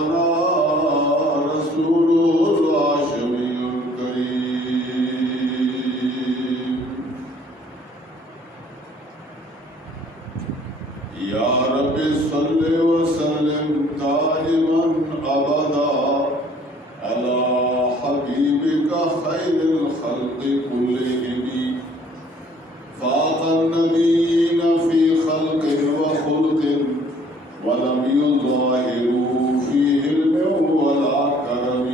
مولانا رسول الہاشمی الکریم یا رب صلی وسلم دائما ابدا علی حبیبک خیر الخلق كلهم فاق النبیین فی خلق وخلق ولم يظاهروا في علم ولا كرم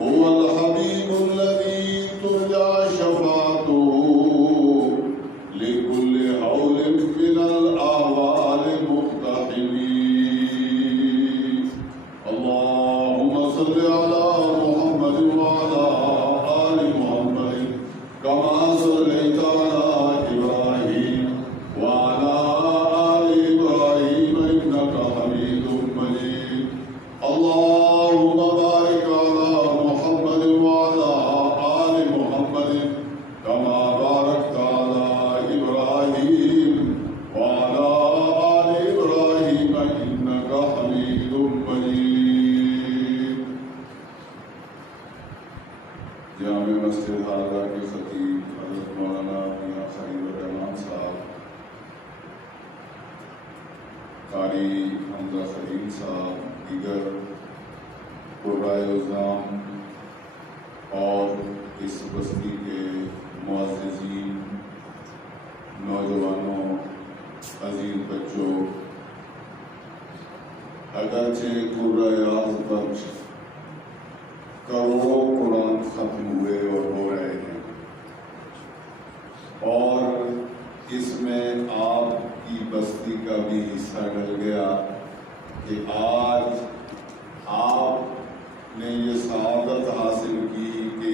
هو الحبيب الذي ترجى شفاعته لكل هول من الأهوال مقتحم اللهم صل على محمد وعلى آل محمد كما صليت على إبراهيم وعلى آل إبراهيم إنك حميد مجيد اللهم بارك على محمد وعلى آل محمد كما باركت على إبراهيم وعلى آل إبراهيم إنك حميد مجيد جامع مسجد حاضرہ کے خطیب حضرت مولانا میاں خلیل الرحمان صاحب، قاری حمزہ خلیل صاحب، دیگر قرائے عظام اور اس بستی کے معززین، نوجوانوں، عزیز بچوں، اگرچہ قرائے اعظم پر کروڑوں قرآن ختم ہوئے اور ہو رہے ہیں، اور اس میں آپ کی بستی کا بھی حصہ ڈل گیا کہ آج آپ نے یہ سعادت حاصل کی کہ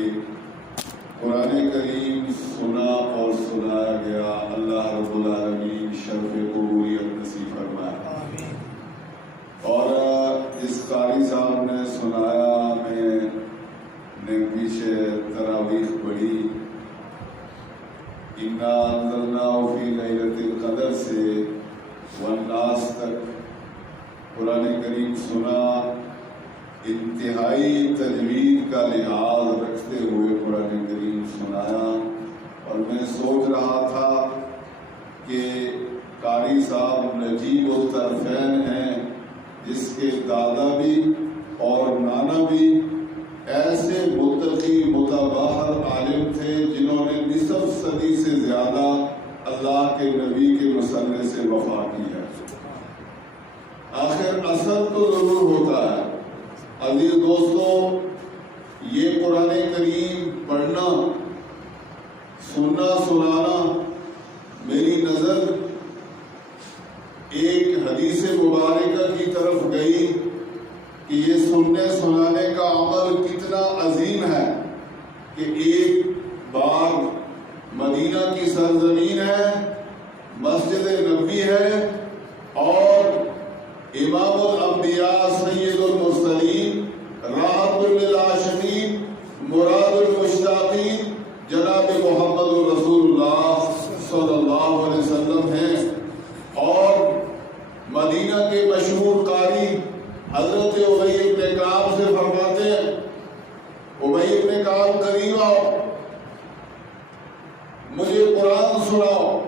قرآن کریم سنا اور سنایا گیا۔ اللہ رب العالمین شرف قبولیت نصیب فرمائے۔ اور اس قاری صاحب نے سنایا، میں نے پیچھے تراویح پڑھی، اِنَّا أَنزَلْنَاهُ فِي لَيْلَةِ الْقَدْرِ سے والناس تک قرآن کریم سنا، انتہائی تجوید کا لحاظ رکھتے ہوئے قرآن کریم سنایا۔ اور میں سوچ رہا تھا کہ قاری صاحب نجیب الطرفین ہیں، جس کے دادا بھی اور نانا بھی ایسے متقی متبحر عالم تھے جنہوں نے نصف صدی سے زیادہ اللہ کے نبی کے مسئلے سے وفا کی ہے۔ آخر اثر تو ضرور ہوتا ہے۔ عزیز دوستو، یہ قرآن کریم پڑھنا، سننا، سنانا، میری نظر ایک حدیث مبارکہ کی طرف گئی کہ یہ سننے سنانے کا عمل کتنا عظیم ہے کہ ایک باغ مدینہ کی سرزمین ہے، مسجد نبوی ہے، اور امام الانبیاء سید المرسلین راحت للعاشقین مراد المشتاقین جناب محمد رسول اللہ صلی اللہ علیہ وسلم ہیں۔ اور مدینہ کے مشہور قاری حضرت ابی ابن کعب سے فرماتے ہیں، ابی ابن کعب قریب آؤ، مجھے قرآن سناؤ،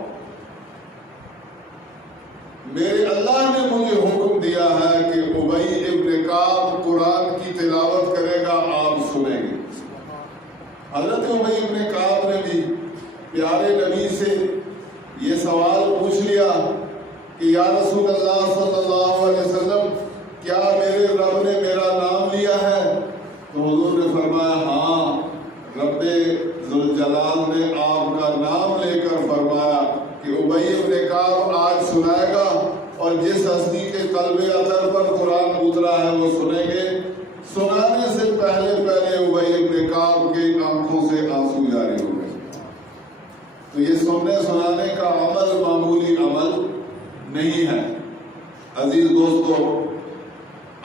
میرے اللہ نے مجھے حکم دیا ہے کہ ابی ابن کعب قرآن کی تلاوت کرے گا، آپ سنیں گے۔ حضرت ابی ابن کعب نے بھی پیارے نبی سے یہ سوال پوچھ لیا کہ یا رسول اللہ صلی اللہ علیہ وسلم، کیا میرے رب نے میرا نام لیا ہے؟ تو حضور نے فرمایا ہاں، رب ذوالجلال نے آپ کا نام لے کر فرمایا کہ ابی ابن کعب آج سنائے گا، اور جس ہستی کے قلب اطہر پر قرآن اترا ہے وہ سنیں گے۔ سنانے سے پہلے ابی ابن کعب کے آنکھوں سے آنسو جاری ہو گئے۔ تو یہ سننے سنانے کا عمل معمولی عمل نہیں ہے۔ عزیز دوستو،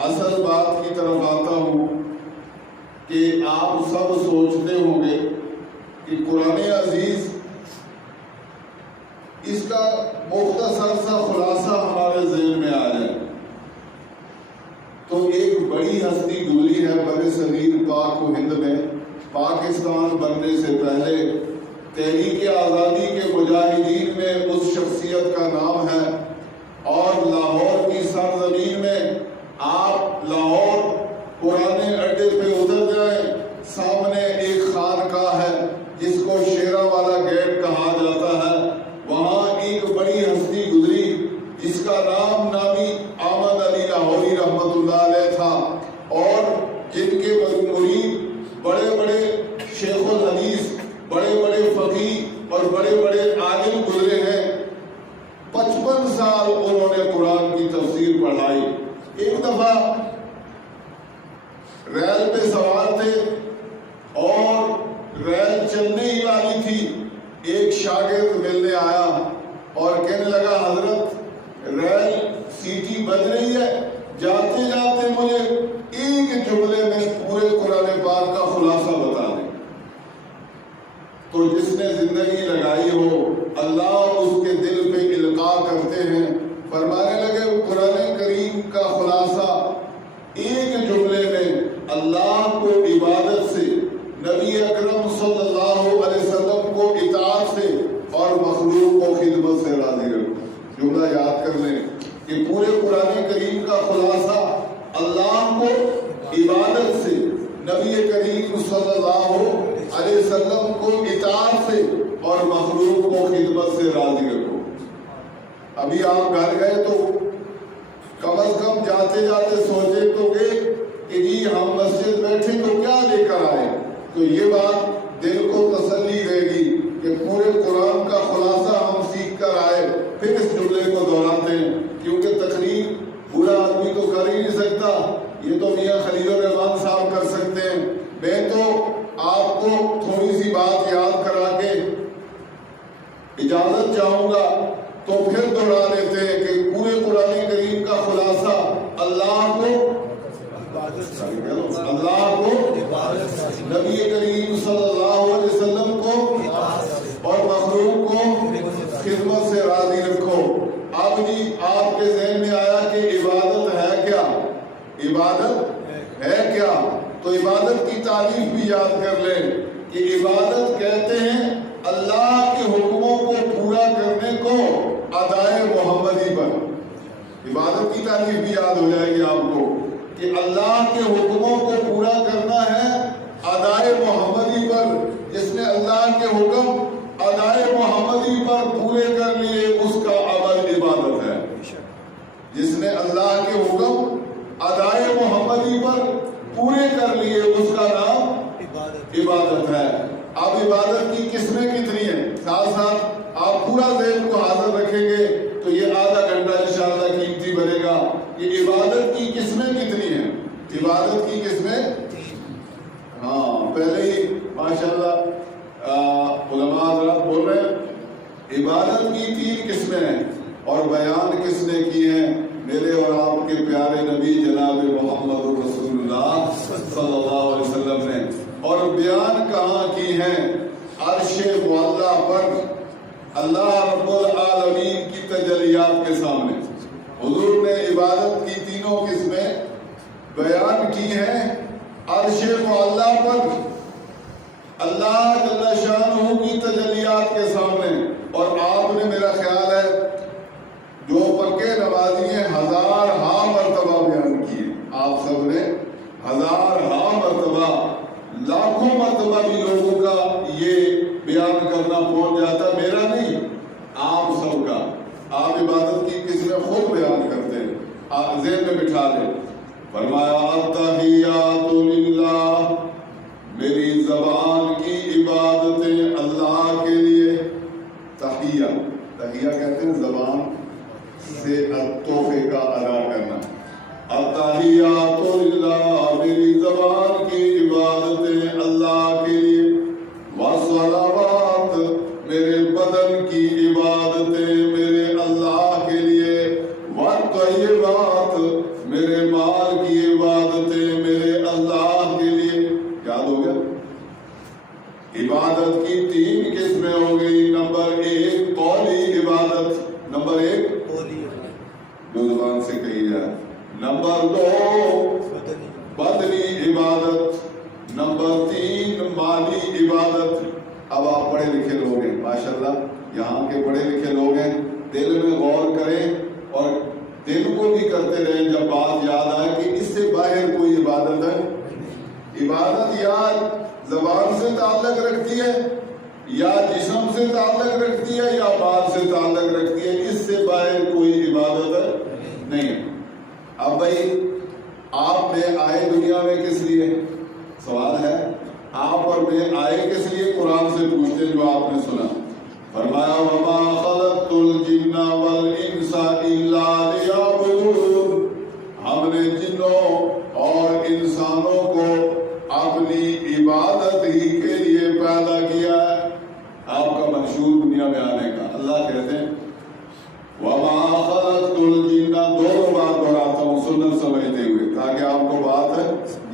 اصل بات کی طرف آتا ہوں کہ آپ سب سوچتے ہوں گے کہ قرآن عزیز، اس کا مختصر سا خلاصہ ہمارے ذہن میں آ جائے تو ایک بڑی ہستی گزری ہے بر صغیر پاک و ہند میں، پاکستان بننے سے پہلے تحریک آزادی کے مجاہدین میں اس شخصیت کا نام ہے، اور لاہور کی سرزمین میں آپ لاہور پرانے اڈے پہ اتر جائیں، سامنے ایک خانقاہ ہے جس کو شیرا والا گیٹ کہا جاتا ہے، وہاں ایک بڑی ہستی گزری جس کا نام نامی احمد علی لاہوری رحمت اللہ علیہ تھا، اور جن کے مرید بڑے بڑے شیخ الحدیث، بڑے بڑے فقیہ اور بڑے بڑے عالم گزرے ہیں۔ 55 سال انہوں نے قرآن کی تفسیر پڑھائی۔ ایک دفعہ ریل پہ سوار تھے اور ریل چلنے ہی والی تھی، ایک شاگرد ملنے آیا اور کہنے لگا حضرت ریل سیٹی بج رہی ہے، جاتے جاتے مجھے ایک جملے میں پورے قرآن پاک کا خلاصہ بتا دیں۔ تو جس نے زندگی لگائی ہو اللہ اس کے دل پہ القاء کرتے ہیں۔ فرمانے لگے قرآن کریم کا خلاصہ ایک جملے میں اللہ کو عبادت سے، نبی اکرم صلی اللہ علیہ وسلم کو اطاعت سے اور مخلوق کو خدمت سے راضی رکھو۔ جملہ یاد کر لیں کہ پورے قرآن کریم کا خلاصہ اللہ کو عبادت سے، نبی کریم صلی اللہ علیہ وسلم کو اطاعت سے اور مخلوق کو خدمت سے راضی رکھو۔ ابھی آپ گھر گئے تو کم از کم جاتے جاتے سوچے تو گے کہ جی ہم مسجد بیٹھے تو کیا لے کر آئے، تو یہ بات دل کو تسلی دے گی کہ پورے قرآن کا خلاصہ ہم سیکھ کر آئے، پھر اس جملے کو دہراتے ہیں، کیونکہ تقریر بوڑھا آدمی تو کر ہی نہیں سکتا، یہ تو میاں خلیل الرحمان صاحب کر سکتے ہیں۔ میں تو آپ کو تھوڑی سی بات یاد کرا کے اجازت چاہوں گا، تو پھر دوہرا لیتے ہیں کہ پورے قرآن کریم کا خلاصہ اللہ کو نبی کریم صلی اللہ علیہ وسلم کو اور مخلوق کو خدمت سے راضی رکھو۔ اب جی آپ کے ذہن میں آیا کہ عبادت ہے کیا؟ عبادت ہے کیا؟ تو عبادت کی تعریف بھی یاد کر لیں کہ عبادت کہتے ہیں اللہ کے حکموں کو پورا کرنے کو ادائے محمدی پر۔ عبادت کی تعریف بھی یاد ہو جائے گی آپ کو کہ اللہ کے حکموں کو پورا کرنا ہے ادائے محمدی پر۔ جس نے اللہ کے حکم ادائے محمدی پر پورے کر لیے اس کا عمل عبادت ہے۔ جس نے اللہ کے حکم ادائے محمدی پر پورے کر لیے اس کا نام عبادت ہے۔ اب عبادت کی قسمیں کتنی ہیں؟ ساتھ ساتھ آپ پورا ذہن کو حاضر رکھیں گے تو یہ آدھا گھنٹہ انشاءاللہ قیمتی بنے گا۔ یہ عبادت کی قسمیں کتنی ہیں؟ عبادت کی قسمیں ہاں پہلے ہی ماشاءاللہ علماء حضرات بول رہے ہیں عبادت کی 3 قسمیں ہیں، اور بیان کس نے کی ہیں؟ میرے اور آپ کے پیارے نبی جناب محمد رسول اللہ صلی اللہ علیہ وسلم نے۔ اور بیان کہاں کی ہیں؟ عرش معلیٰ پر اللہ رب العالمین کی تجلیات کے سامنے حضور نے عبادت کی 3 قسمیں بیان کی ہیں۔ عرش معلیٰ پر اللہ جل شانہ کی تجلیات کے سامنے، اور آپ نے میرا خیال ہے جو پکے نمازی ہیں 1000 مرتبہ بیان کیے، آپ سب نے 1000 مرتبہ، لاکھوں مرتبہ بھی لوگوں کا یہ بیان کرنا پہنچ جاتا، میرا نہیں آپ سب کا۔ آپ عبادت کی قسمیں خود بیان کرتے ہیں، آپ ذہن میں بٹھا لیں۔ فرمایا التحیات للہ، میری زبان کی عبادتیں اللہ کے لیے۔ تحیہ کہتے ہیں زبان سے تحفے کا ادا کرنا۔ التحیات للہ، میری زبان کی عبادتیں اللہ کے لیے۔ والصلوات، میرے بدن کی عبادتیں میرے اللہ کے لیے۔ والطیبات، میرے مال کی عبادتیں میرے اللہ کے لیے۔ یاد ہو گیا؟ عبادت کی 3 قسمیں ہو گئی۔ نمبر 1 قولی عبادت، نمبر 1 جو زبان سے کہی جائے، نمبر 2 بدنی عبادت، نمبر 3 مالی عبادت۔ اب آپ پڑھے لکھے لوگ ہیں ماشاءاللہ، یہاں کے پڑھے لکھے لوگ ہیں، دل میں غور کریں اور دل کو بھی کرتے رہیں جب بات یاد آئے کہ اس سے باہر کوئی عبادت ہے۔ عبادت یا زبان سے تعلق رکھتی ہے یا جسم سے تعلق رکھتی ہے یا مال سے تعلق رکھتی ہے، اس سے باہر کوئی عبادت نہیں ہے۔ اب بھائی آپ میں آئے دنیا میں کس لیے؟ سوال ہے، آپ اور میں آئے کس لیے؟ قرآن سے پوچھتے جو آپ نے سنا۔ فرمایا وَمَا خَلَقْتُ الْجِنَّ وَالْإِنسَ إِلَّا لِيَعْبُدُونِ، ہم نے جنوں اور انسانوں کو اپنی عبادت ہی کے لیے پیدا کیا ہے۔ آپ کا منشور دنیا میں آنے کا، اللہ کہتے ہیں وَمَا خَلَقْتُ الْجِنَّ، دو بات دہراتا ہوں سنت سمجھتے ہوئے تاکہ آپ کو بات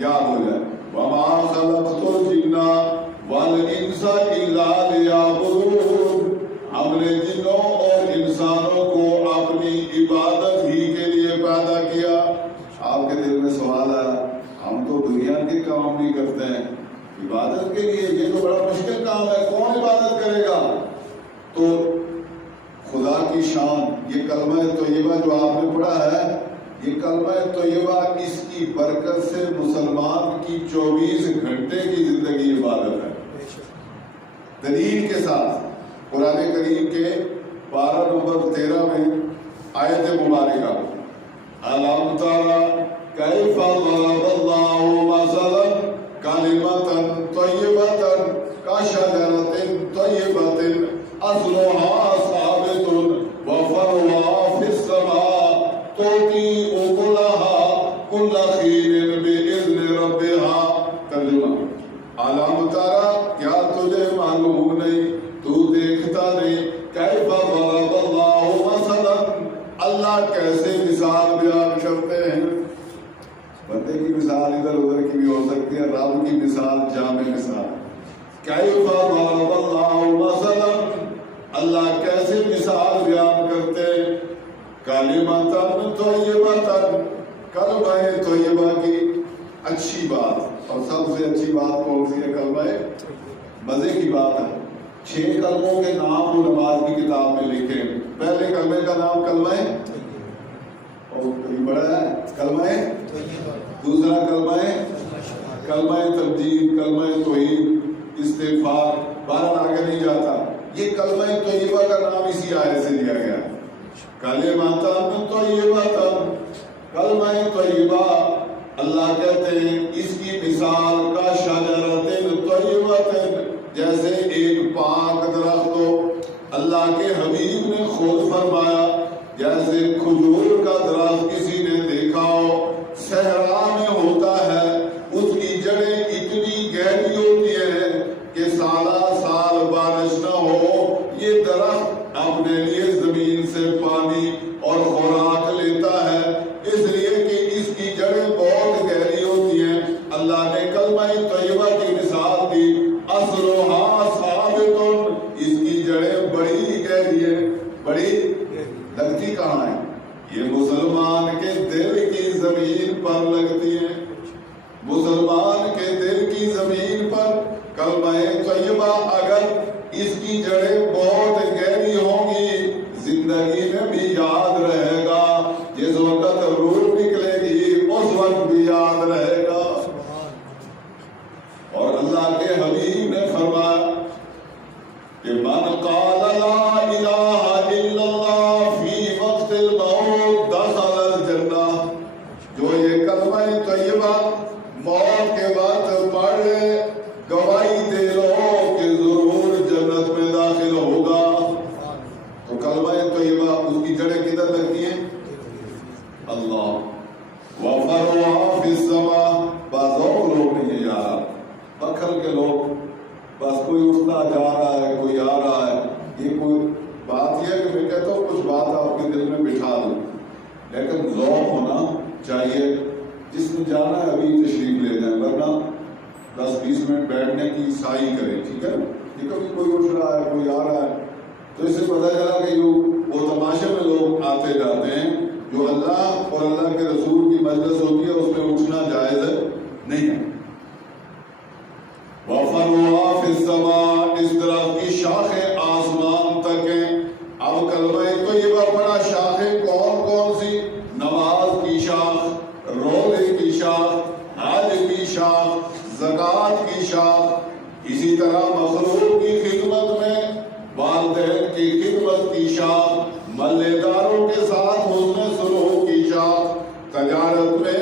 یاد ہو جائے۔ وَمَا خَلَقْتُ الْجِنَّ وَالْإِنسَ إِلَّا لِيَعْبُدُونِ، ہم نے جنوں اور انسانوں کو اپنی عبادت ہی کے لیے پیدا کیا۔ آپ کے دل میں سوال آیا، ہم تو دنیا کے کام نہیں کرتے ہیں، عبادت کے لیے یہ تو بڑا مشکل کام ہے، کون عبادت کرے گا؟ تو خدا کی شان، یہ کلمہ طیبہ جو آپ نے پڑھا ہے، یہ کلمہ طیبہ اس کی برکت سے مسلمان کی 24 گھنٹے کی زندگی عبادت ہے۔ دلیل کے ساتھ قرآن کریم کے 12 نمبر 13 میں آیت مبارکہ أَلَمْ تَرَ كَيْفَ ضَرَبَ اللَّهُ مَثَلًا كَلِمَةً طَيِّبَةً كَشَجَرَةٍ طَيِّبَةٍ أَصْلُهَا ثَابِتٌ وَفَرْعُهَا فِي السَّمَاءِ تُؤْتِي أُكُلَهَا كُلَّ حِينٍ بِإِذْنِ رَبِّهَا۔ ترجمہ، أَلَمْ تَرَ، کیا تجھے معلوم نہیں، تو دیکھتا نہیں، کیف ضرب اللہ مثلا، اللہ کیسے مثال بیان کرتے ہیں۔ بندے کی مثال ادھر ادھر کی بھی ہو سکتی ہے، رب کی مثال جامع مثال۔ کیف ضرب اللہ مثلا، اللہ کیسے مثال بیان کرتے ہیں۔ کلمۃ طیبۃ، کلمہ طیبہ کی اچھی بات، اور سب سے اچھی بات کون سی ہے؟ کلمہ، مزے کی بات ہے۔ 6 کلموں کے نام وہ نماز کی کتاب میں لکھے، پہلے کلمے کا نام کلمہ ہے اور بڑا ہے کلمہ ہے، دوسرا کلمہ ہے کلمہ تبجیل، کلمہ توحید، استغفار، بہرحال آگے نہیں جاتا۔ یہ کلمہ طیبہ کا نام اسی آیت سے لیا گیا، کلمۃ طیبۃ، کلمہ طیبہ۔ اللہ کہتے ہیں اس کی مثال کا شجرۃ طیبۃ، جیسے ایک پاک درخت ہو۔ اللہ کے حبیب نے خود فرمایا جیسے کھجور کا درخت کسی نے دیکھا ہو، صحرا میں ہوتا ہے، اس کی جڑیں اتنی گہری ہوتی ہیں کہ سالہ سال بارش نہ ہو، یہ درخت اپنے لیے زمین سے پانی اور خوراک لیتا ہے، اس لیے کہ اس کی جڑیں بہت گہری ہوتی ہیں۔ اللہ نے کلمہ طیبہ کی مثال دی، اصلھا ثابت، اس کی جڑیں بڑی گہری ہیں، بڑی لگتی کہاں ہے؟ یہ مسلمان کے دل کی زمین پر لگتی ہیں، مسلمان کے دل کی زمین پر کلمہ طیبہ اگر اس کی جڑیں بہت گہری ہوں گی، زندگی میں بھی یاد رہے گا، جس وقت روح نکلے گی اس وقت بھی یاد رہے گا۔ اور اللہ کے حبیب نے فرمایا کہ من قال لا الہ الا اللہ فی وقت الموت دخل الجنہ، جو یہ کلمہ طیبہ موت کے بعد پڑھ لے، گواہی دے لو کہ ضرور جنت میں داخل ہوگا۔ تو کلمہ طیبہ اس کی جڑیں کدھر لگتی ہیں؟ اللہ۔ وَفَرْعُهَا فِي السَّمَاءِ، بعض اور لوگ نہیں ہیں یار، بکھل کے لوگ، بس کوئی اٹھتا جا رہا ہے، کوئی آ رہا ہے۔ یہ کوئی بات یہ ہے کہ میں کہتا ہوں کچھ بات آپ کے دل میں بٹھا دوں، لیکن ذوق ہونا چاہیے۔ جس نے جانا ہے ابھی تشریف لے جائیں، ورنہ 10-20 منٹ بیٹھنے کی سائی کریں، ٹھیک ہے؟ یہ کبھی کوئی اٹھ رہا ہے، کوئی آ رہا ہے، تو اس سے پتہ چلا کہ وہ تماشے میں لوگ آتے جاتے ہیں، جو اللہ اور اللہ کے رسول کی مجلس ہوتی ہے اس میں اٹھنا جائز نہیں ہے۔ وَفَرْوَا فِي السَّمَاءِ، اس درخت کی شاخیں آسمان تک ہیں۔ اب کلمہ طیبہ پڑھا، شاخیں کون کون سی؟ نماز کی شاخ، روزے کی شاخ، حج کی شاخ، زکوٰۃ کی شاخ، اسی طرح مخلوق کی خدمت میں والدین کی خدمت کی شاخ، محلے داروں کے ساتھ حسن سلوک کی شاخ، تجارت میں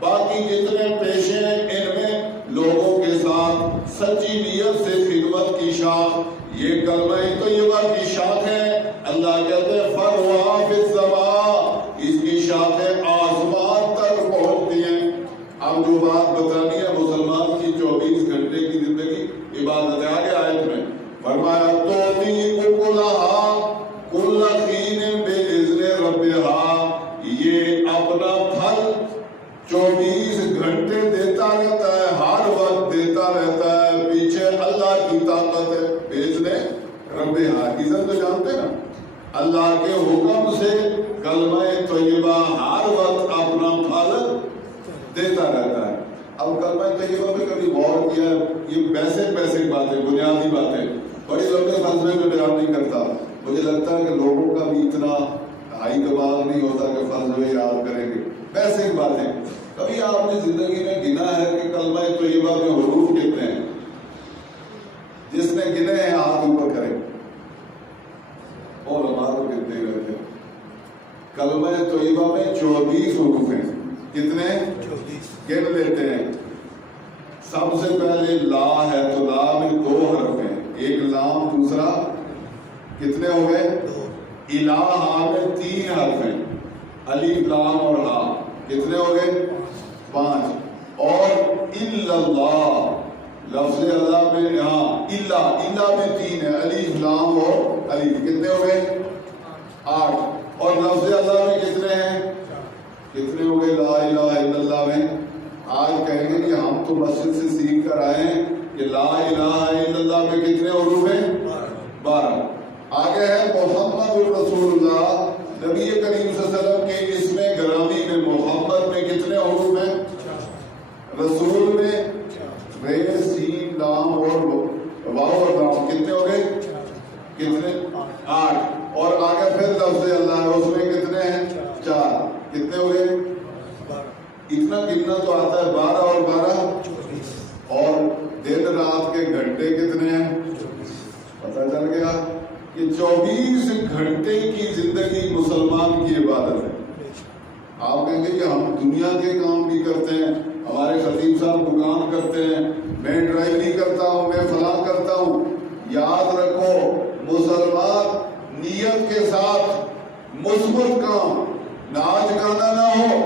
باقی جتنے پیشے ہیں ان میں لوگوں کے ساتھ سچی نیت سے خدمت کی شاخ، یہ کلمہ طیبہ کی شاخ ہے۔ اللہ کہتے ہیں فروا فی السماء، اس کی شاخیں آسمان تک پہنچتی ہیں۔ اب جو بات بتانی ہے مسلمان کی 24 گھنٹے کی زندگی عبادت ہے، آگے آیت میں فرمایا توتی اکلہا کل حین باذن ربہا، یہ اپنا پھل 24 گھنٹے دیتا رہتا ہے، ہر وقت دیتا رہتا ہے، پیچھے اللہ کی طاقت ہے۔ باذن ربہا اذن تو جانتے نا، اللہ کے حکم سے کلمہ طیبہ ہر وقت اپنا پھل دیتا رہتا ہے۔ اب کلمہ طیبہ میں کبھی غور کیا ہے؟ یہ بیسک باتیں، بنیادی باتیں، بڑی لمبے فلسفے میں بیان نہیں کرتا۔ مجھے لگتا ہے کہ لوگوں کا بھی اتنا ہائی دماغ نہیں ہوتا کہ فلسفے یاد کریں گے، بیسک باتیں۔ کبھی آپ نے زندگی میں گنا ہے کہ کلمہ طیبہ میں حروف کتنے ہیں؟ جس نے گنے ہیں ہاتھ اوپر کریں، اور ہمارے کتنے رہتے ہیں؟ کلمہ طیبہ میں 24 حروف ہیں۔ کتنے؟ 24 گن لیتے ہیں۔ سب سے پہلے لا ہے تو لا میں 2 حرف ہیں، ایک لام، دوسرا کتنے ہو گئے؟ 2۔ الہ میں 3 حرف ہیں، الف لام اور ہا، کتنے ہو گئے؟ 5۔ اور الا اللہ، لفظ اللہ میں یہاں اللہ میں 3 ہے، الف لام اور الف، کتنے ہو گئے؟ 8۔ اور لفظ اللہ میں کتنے ہیں؟ کتنے ہو گئے؟ لا الہ الا اللہ میں آج کہیں گے کہ ہم تو مسجد سے سیکھ کر آئے ہیں کہ لا الہ الا اللہ میں کتنے حروف ہیں؟ 12۔ آگے ہے محمد الرسول اللہ، نبی کریم صلی اللہ علیہ وسلم کے اسم گرامی میں محمد میں کتنے حروف ہیں؟ رسول میں رے سین لام اور واو اور لام، کتنے ہو گئے؟ کتنے؟ 8۔ اور آگے پھر لفظ اللہ ہے، اس میں کتنے ہیں؟ 4۔ کتنے ہو گئے؟ اتنا کتنا تو آتا ہے 12 اور 12 اور دن رات کے گھنٹے کتنے ہیں؟ پتہ چل گیا کہ 24 گھنٹے کی زندگی مسلمان کی عبادت ہے۔ آپ کہیں گے کہ ہم دنیا کے کام بھی کرتے ہیں، ہمارے خطیب صاحب دکان کرتے ہیں، میں ڈرائیوری کرتا ہوں، میں فلاں کرتا ہوں۔ یاد رکھو مسلمان نیت کے ساتھ مثبت کام، ناچ گانا نہ ہو،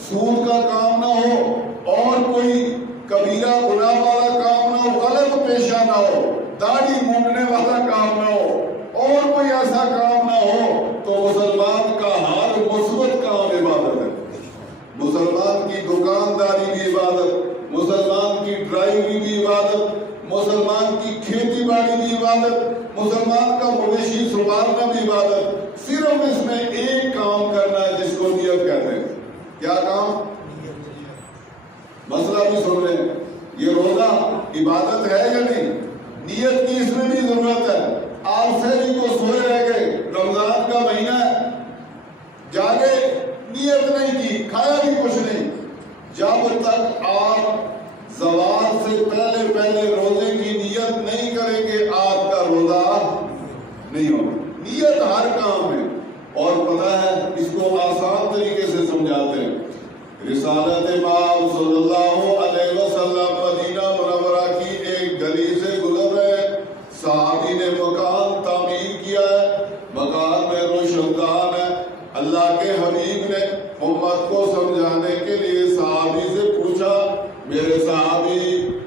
سود کا کام نہ ہو، اور کوئی کبیرہ گناہ والا کام نہ ہو، غلط پیشہ نہ ہو، داڑھی مونڈنے والا کام نہ ہو، اور کوئی ایسا کام نہ ہو، تو مسلمان کا ہر مثبت کام عبادت ہے۔ مسلمان کی دکانداری بھی عبادت، مسلمان کی ڈرائیوری بھی عبادت، مسلمان کی کھیتی باڑی بھی عبادت، مسلمان کا مویشی سنبھالنا بھی عبادت۔ صرف اس میں ایک کام کرنا ہے جس کو نیت کہتے ہیں۔ کیا کام؟ مسئلہ بھی سن لیں، یہ روزہ عبادت ہے یا نہیں؟ نیت کی اس میں بھی ضرورت ہے۔ آپ سے کو سوئے رہ گئے، رمضان کا مہینہ ہے، جاگے، نیت نہیں کی، کھایا بھی کچھ نہیں، جب تک آپ زوال سے پہلے روزے کی نیت نہیں کریں گے آپ کا روزہ نہیں ہوگا۔ نیت ہر کام میں، اور پتہ ہے اس کو آسان طریقے سے سمجھاتے ہیں۔ رسالت امام صلی اللہ علیہ وسلم مدینہ منورہ کی ایک گلی سے گزر رہے، صحابی نے مکان تعمیر کیا ہے، مکان میں روشندان ہے۔ اللہ کے حبیب نے امت کو سمجھانے کے لیے صحابی سے پوچھا، میرے صحابی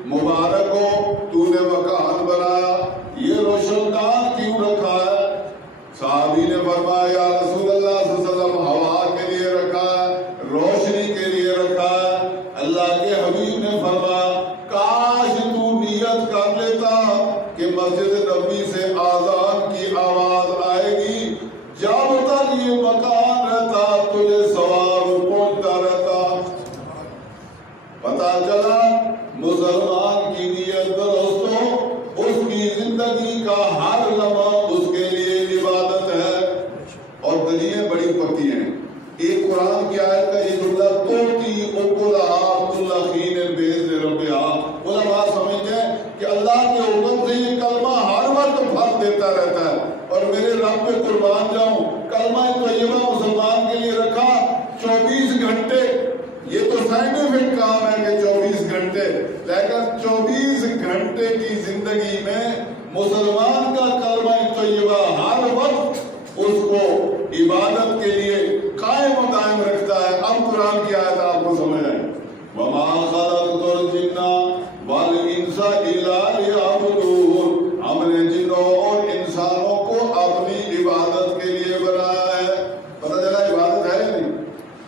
مبارک ہو، تو نے مکان بنایا، یہ روشندان کیوں رکھا ہے؟ صحابی نے فرمایا یا رسول اللہ صلی اللہ علیہ وسلم ہوا کے لیے رکھا ہے، روشنی کے لیے رکھا ہے۔ اللہ کے حبیب نے فرمایا کاش تو نیت کر لیتا کہ مسجد نبوی سے آذان کی آواز آئے گی، جب تک یہ مکان رہتا تجھے صرف ایک کام ہے کہ 24 گھنٹے، لیکن 24 گھنٹے کی زندگی میں مسلمان کا کلمہ طیبہ ہر وقت اس کو عبادت کے لیے قائم و دائم رکھتا ہے۔ اب قرآن کی آیت آپ کو سمجھ آئے، وَمَا خَلَقْتُ الْجِنَّ وَالْإِنسَ إِلَّا لِيَعْبُدُونِ، ہم نے جنوں اور انسانوں کو اپنی عبادت کے لیے بنایا ہے۔ پتہ چلا عبادت ہے یا نہیں؟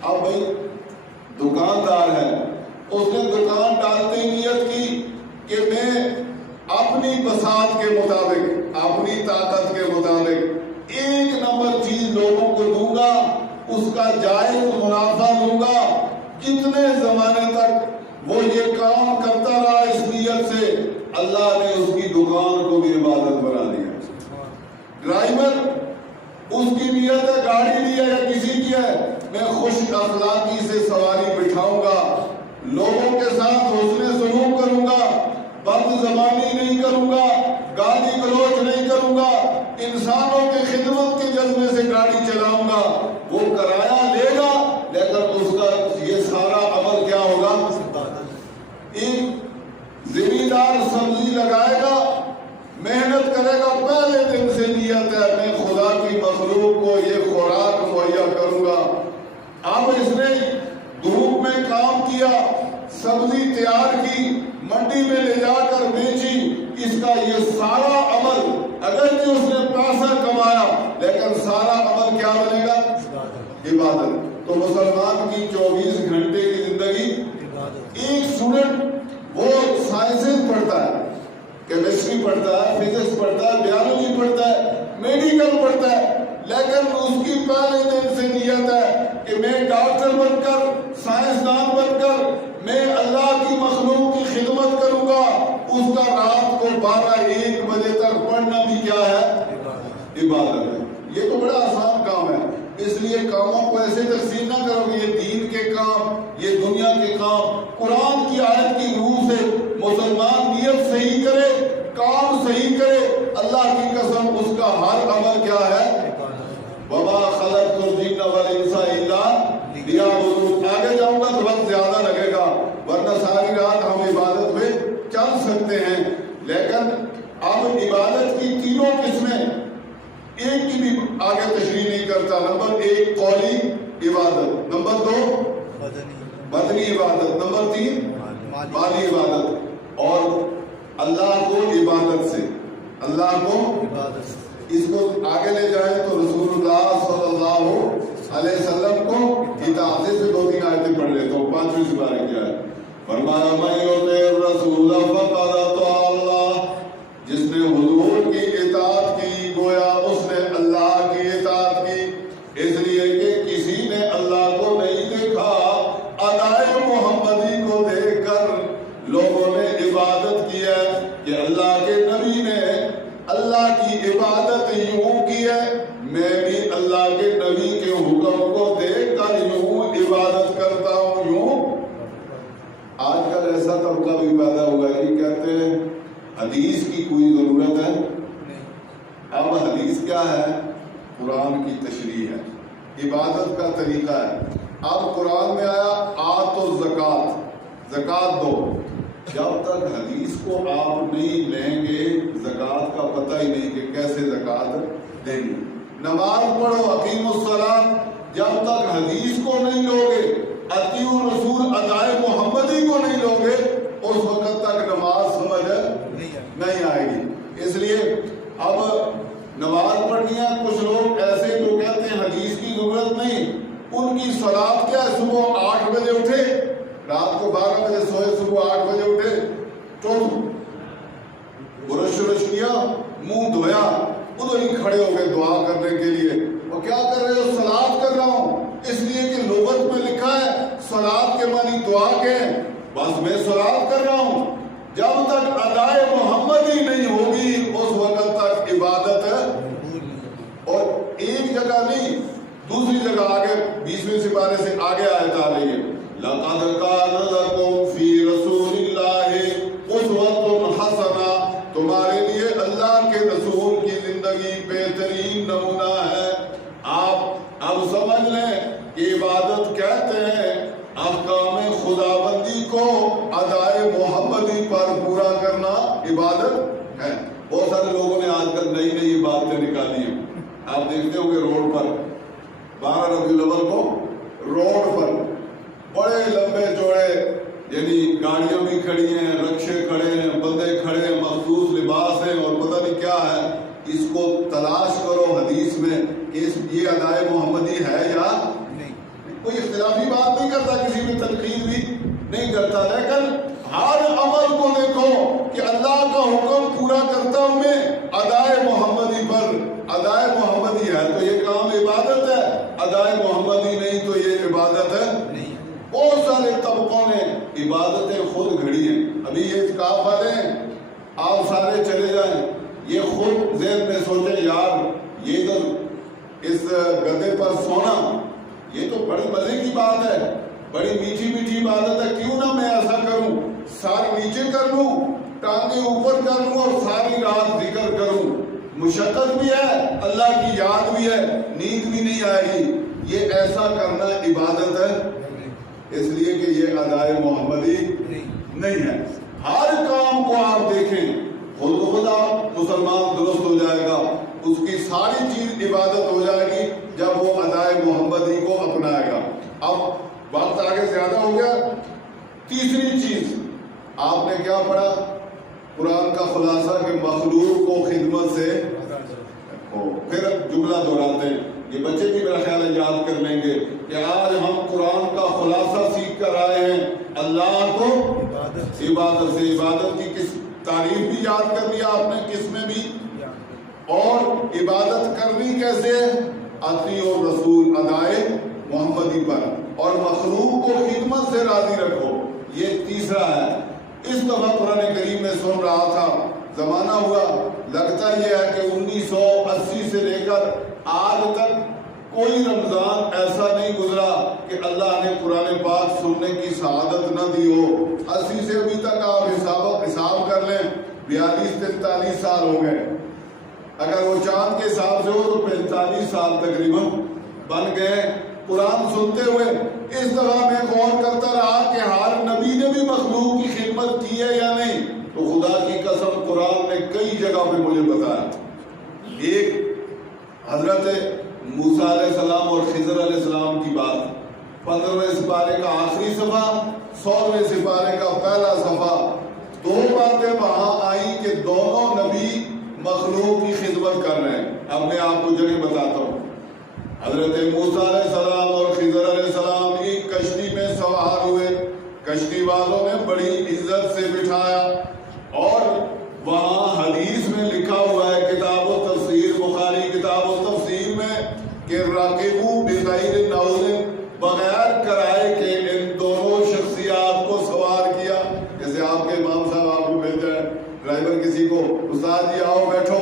اب بھائی دکاندار ہے، اس نے دکان ڈالتے نیت کی کہ میں اپنی بساط کے مطابق، اپنی طاقت کے مطابق ایک نمبر چیز لوگوں کو دوں گا، اس کا جائز منافع لوں گا۔ کتنے زمانے تک وہ یہ کام کرتا رہا اس نیت سے، اللہ نے اس کی دکان کو بھی عبادت بنا دیا۔ ڈرائیور اس کی نیت ہے گاڑی لی ہے یا کسی کی ہے، میں خوش اخلاقی سے سواری بٹھاؤں گا، لوگوں کے ساتھ حسن سلوک کروں گا، بد زبانی نہیں کروں گا، گالی گلوچ نہیں کروں گا، انسانوں کی خدمت کے جذبے سے گاڑی چلاؤں گا۔ وہ کرایہ لے گا لیکن اس کا یہ سارا عمل کیا ہوگا؟ ایک زمیندار سبزی لگائے گا، محنت کرے گا، پہلے دن سے نیت ہے میں خدا کی مخلوق کو یہ خوراک مہیا کروں گا۔ اب اس نے دھوپ میں کام کیا، سبزی تیار کی، منڈی میں لے جا کر بیچی، اس کا یہ سارا عمل اگرچہ اس نے پیسہ کمایا لیکن سارا عمل کیا بنے گا؟ عبادت۔ تو مسلمان کی 24 گھنٹے کی زندگی، ایک اسٹوڈنٹ وہ سائنسز پڑھتا ہے، کیمسٹری پڑھتا ہے، فزکس پڑھتا ہے، بیالوجی پڑھتا ہے، میڈیکل پڑھتا ہے، لیکن اس کی پہلے دن سے نیت ہے کہ میں ڈاکٹر بن کر، سائنسدان بن کر میں اللہ کی مخلوق کی خدمت کروں گا۔ اس کا رات کو 12-1 بجے تک پڑھنا بھی کیا ہے؟ عبادت ہے۔ یہ تو بڑا آسان کام ہے، اس لیے کاموں کو ایسے تقسیم نہ کرو کہ یہ دین کے کام، یہ دنیا کے کام۔ قرآن کی آیت کی روح سے مسلمان نیت صحیح کرے، کام صحیح کرے، اللہ کی قسم اس کا ہر عمل کیا ہے؟ وَمَا خَلَقْتُ الْجِنَّ وَالْإِنسَ إِلَّا لِيَعْبُدُونِ۔ آگے جاؤں گا تو وقت زیادہ لگے گا، ورنہ ساری رات ہم عبادت میں چل سکتے ہیں۔ لیکن اب عبادت کی تینوں قسمیں، ایک کی بھی آگے تشریح نہیں کرتا۔ نمبر 1 قولی عبادت، نمبر 2 بدنی عبادت، نمبر 3 مالی عبادت، اور اللہ کو عبادت سے، اللہ کو عبادت سے۔ اس کو آگے لے جائیں تو رسول اللہ صلی اللہ علیہ وسلم کو اطاعت سے 2-3 آیتیں پڑھ لیتا ہوں۔ 5ویں سپارے کیا ہے؟ فرمایا من یطع الرسول فقد اطاع اللہ، جس نے حضور کی اطاعت کی گویا اس نے اللہ کی اطاعت کی، اس لیے کہ کسی نے اللہ کو نہیں دیکھا، ادائے محمدی کو دیکھ کر لوگوں نے عبادت کی ہے کہ اللہ کے نبی نے اللہ کی عبادت یوں کی ہے، میں بھی اللہ کے نبی کے حکم کو دیکھ کر یوں عبادت کرتا ہوں۔ یوں آج کل ایسا طبقہ بھی پیدا ہوا ہے کہ کہتے ہیں حدیث کی کوئی ضرورت ہے۔ اب حدیث کیا ہے؟ قرآن کی تشریح ہے، عبادت کا طریقہ ہے۔ اب قرآن میں آیا آتو زکات، زکات دو۔ جب تک حدیث کو آپ نہیں لیں گے زکات کا پتہ ہی نہیں کہ کیسے زکات دیں گے۔ نماز پڑھو، اقیم الصلاۃ، جب تک حدیث کو نہیں لوگے، اطیعوا الرسول ادائے محمدی کو نہیں لوگے، اس وقت تک نماز سمجھ نہیں آئے گی۔ اس لیے اب نماز پڑھنی ہے، کچھ لوگ ایسے جو کہتے ہیں حدیث کی ضرورت نہیں، ان کی صلاۃ کیا ہے؟ صبح 8 بجے اٹھے، رات کو 12 بجے سوئے، صبح 8 بجے اٹھے، تو برش ورش کیا، منہ دھویا، ادھر ہی کھڑے ہو گئے دعا کرنے کے لیے۔ اور کیا کر رہے ہو؟ صلاۃ کر رہا ہوں، اس لیے کہ لغت میں لکھا ہے صلاۃ کے معنی دعا کے ہیں، بس میں صلاۃ کر رہا ہوں۔ جب تک ادائے محمدی نہیں ہوگی اس وقت تک عبادت ہے۔ اور ایک جگہ نہیں، دوسری جگہ آگے 20ویں سپارے سے آگے آیت آ رہی ہے، لَقَدْ كَانَ لَكُمْ فِي رَسُولِ اللَّهِ أُسْوَةٌ حَسَنَةٌ، تمہارے لیے اللہ کے رسول کی زندگی بہترین نمونہ ہے۔ آپ اب سمجھ لیں کہ عبادت کہتے ہیں احکام خداوند عبادت ہے۔ بہت سارے لوگوں نے آج کل نئی نئی باتیں نکالی ہیں، آپ دیکھتے ہوں گے روڈ پر 12 ربیع الاول کو روڈ پر بڑے لمبے چوڑے یعنی گاڑیاں بھی کھڑی ہیں، رکشے کھڑے ہیں، بندے کھڑے ہیں، مخصوص لباس ہیں اور پتہ نہیں کیا ہے۔ اس کو تلاش کرو حدیث میں کہ یہ ادائے محمدی ہے یا نہیں۔ کوئی اختلافی بات نہیں کرتا، کسی میں تنقید بھی نہیں کرتا، لیکن ہر عمل کو دیکھو کہ اللہ کا حکم پورا کرتا ہوں میں ادائے محمدی پر۔ ادائے محمدی ہے تو یہ کام عبادت ہے، ادائے محمدی نہیں تو یہ عبادت ہے نہیں۔ بہت سارے طبقوں نے عبادتیں خود گھڑی ہیں۔ ابھی یہ اعتکاف والے ہیں، آپ سارے چلے جائیں، یہ خود ذہن میں سوچیں یار یہ تو اس گدے پر سونا یہ تو بڑی مزے کی بات ہے، بڑی میٹھی میٹھی عبادت ہے، کیوں نہ میں ایسا کروں، سار نیچے کر لوں، ٹانگیں اوپر کر لوں اور ساری رات ذکر کروں۔ مشقت بھی ہے، اللہ کی یاد بھی ہے، نیند بھی نہیں آئے گی۔ یہ ایسا کرنا عبادت ہے اس لیے کہ یہ ادائے محمدی نہیں ہے۔ ہر کام کو آپ دیکھیں، خود خدا مسلمان درست ہو جائے گا، اس کی ساری چیز عبادت ہو جائے گی جب وہ ادائے محمدی کو اپنائے گا۔ اب وقت آگے زیادہ ہو گیا، تیسری چیز آپ نے کیا پڑھا؟ قرآن کا خلاصہ کہ مخلوق کو خدمت سے رکھو۔ پھر جملہ دہراتے ہیں، یہ بچے بھی میرا خیال ہے یاد کر لیں گے کہ آج ہم قرآن کا خلاصہ سیکھ کر آئے ہیں، اللہ کو عبادت سے۔ عبادت کی کس تعریف بھی یاد کر لیا آپ نے، کس میں بھی، اور عبادت کرنی کیسے؟ اطیع الرسول، ادائے محمدی پر، اور مخلوق کو خدمت سے راضی رکھو، یہ تیسرا ہے۔ اس دفعہ قرآن کریم میں سن رہا تھا، زمانہ ہوا، لگتا یہ ہے کہ 1980 سے لے کر آج تک کوئی رمضان ایسا نہیں گزرا کہ اللہ نے قرآن پاک سننے کی سعادت نہ دی ہو۔ 80 سے ابھی تک آپ حساب کر لیں، 42-43 سال ہو گئے، اگر وہ چاند کے حساب سے ہو تو 45 سال تقریباً بن گئے قرآن سنتے ہوئے۔ اس دفعہ میں غور کرتا رہا کہ ہر نبی نے بھی مخلوق کی خدمت کی ہے یا نہیں، تو خدا کی قسم قرآن نے کئی جگہ پہ مجھے بتایا۔ ایک حضرت موسیٰ علیہ السلام اور خضر علیہ السلام کی بات، 15ویں سپارے کا آخری صفحہ، 16ویں سپارے کا پہلا صفحہ، دو باتیں وہاں آئیں کہ دونوں نبی مخلوق کی خدمت کر رہے ہیں۔ اب میں آپ کو جگہ بتاتا ہوں۔ حضرت موسیٰ علیہ السلام اور خضر علیہ السلام ایک کشتی میں سوار ہوئے، کشتی والوں نے بڑی عزت سے بٹھایا، اور وہاں حدیث میں لکھا ہوا ہے، کتاب و تفسیر، بخاری کتاب و تفسیر میں، کہ راکبوا بغیر نوز، بغیر کرائے کے ان دونوں شخصیات کو سوار کیا۔ جیسے آپ کے امام صاحب آپ کو بھیج جائیں، ڈرائیور کسی کو، استاد جی آؤ بیٹھو،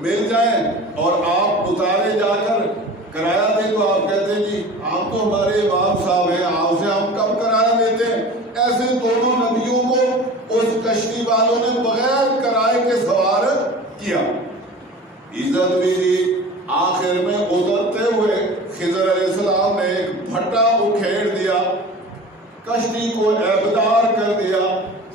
مل جائیں اور آپ اتارے جا کر کرایہ دیں تو آپ کہتے ہیں جی آپ تو ہمارے امام صاحب ہیں، آپ سے ہم کب کرایہ دیتے ہیں۔ ایسے دونوں نبیوں کو اس کشتی والوں نے بغیر کرائے کے سوار کیا، عزت بھی دی۔ آخر میں اترتے ہوئے خضر علیہ السلام نے ایک پھٹا اکھیڑ دیا، کشتی کو عیبدار کر دیا۔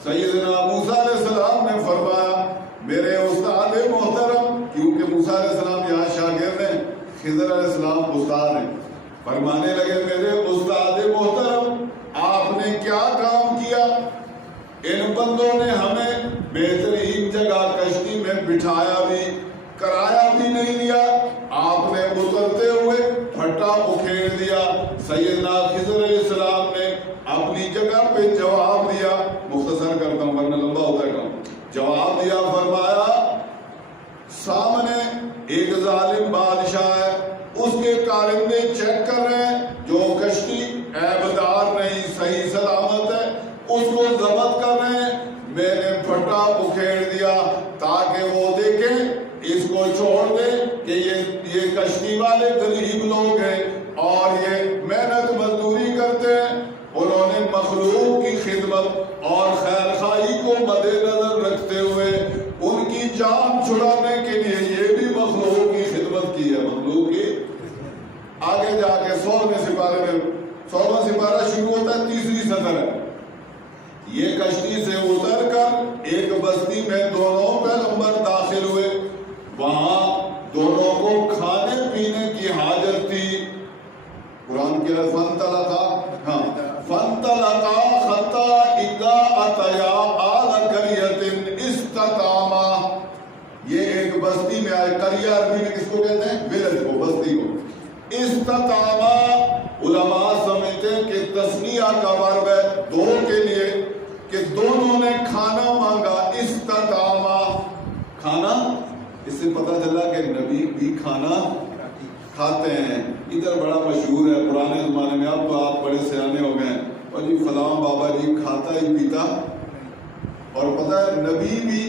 سیدنا موسیٰ علیہ السلام نے فرمایا میرے استاد محترم، کیونکہ موسیٰ علیہ السلام یہاں شاگرد ہیں، خضر علیہ السلام استاد ہیں، فرمانے لگے میرے استاد محترم آپ نے کیا کام کیا؟ ان بندوں نے ہمیں بہترین جگہ کشتی میں بٹھایا بھی، کرایہ بھی نہیں لیا، آپ نے اترتے ہوئے پھٹا اکھیڑ دیا۔ سیدنا خضر علیہ السلام نے اپنی جگہ پہ جواب دیا، مختصر کرتا ہوں ورنہ لمبا ہوتا ہے کام، جواب دیا، فرمایا سامنے ایک ظالم بادشاہ ہے، اس کے کارندے چیک کر رہے ہیں، جو کشتی عیبدار نہیں صحیح سلامت ہے اس کو ضبط کر رہے ہیں، میں نے پھٹا اکھیڑ دیا تاکہ وہ دیکھیں، اس کو چھوڑ دیں کہ یہ کشتی والے غریب لوگ ہیں اور یہ محنت مزدوری کرتے ہیں۔ انہوں نے مخلوق کی خدمت اور خیر خواہی کو مد نظر رکھتے ہوئے ان کی جان چھڑانے کے لیے یہ بھی مخلوق کی خدمت کی ہے۔ مخلوق کی آگے جا کے 16ویں سپارے میں، 16واں سپارہ شروع ہوتا ہے، تیسری سطر ہے، یہ کشتی سے اتر کر ایک بستی میں دونوں پیغمبر داخل ہوئے، وہاں دونوں کو کھانے پینے کی حاجت تھی۔ قرآن کی فانطلقا، ہاں فانطلقا حتی اذا اتیا آل قریۃ استطعما، یہ ایک بستی میں آئے۔ قریہ عربی میں کس کو کہتے ہیں؟ ولیج کو، بستی کو۔ استطعما علماء سمجھتے ہیں کہ تسنیہ کا ورب ہے دو کے لیے، کہ دونوں نے کھانا مانگا۔ استطعما کھانا، اس سے پتہ چلا کہ نبی بھی کھانا کھاتے ہیں۔ ادھر بڑا مشہور ہے پرانے زمانے میں، اب تو آپ بڑے سیانے ہو گئے، اور جی فلاں بابا جی کھاتا ہی پیتا، اور پتہ ہے نبی بھی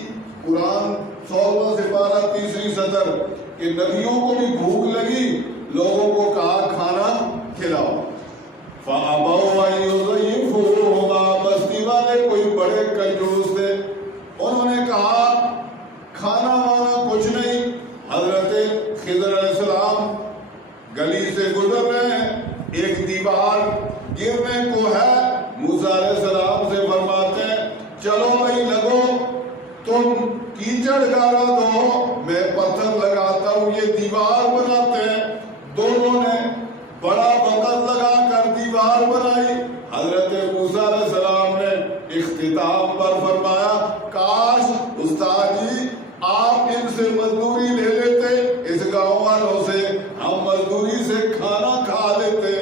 قرآن 16واں سپارہ 3 سطر کہ نبیوں کو بھی بھوک لگی، لوگوں کو کہا کھانا کھلاؤ۔ فَأَبَوْا أَن يُضَيِّفُوهُمَا، بستی والے کوئی بڑے کنجوس تھے، انہوں نے کہا کھانا وانا کچھ نہیں۔ حضرت خضر علیہ السلام گلی سے گزر رہے ہیں، ایک دیوار گرنے کو ہے، موسیٰ علیہ السلام سے فرماتے ہیں چلو بھائی لگو، تم کیچڑ گارا دو، میں پتھر لگاتا ہوں، یہ دیوار بناتے ہیں۔ دونوں نے بڑا وقت لگا کر دیوار بنائی۔ حضرت موسیٰ علیہ السلام نے اختتام پر فرمایا کاش استاد جی آپ ان سے مزدوری لے لیتے، اس گاؤں والوں سے ہم مزدوری سے کھانا کھا لیتے۔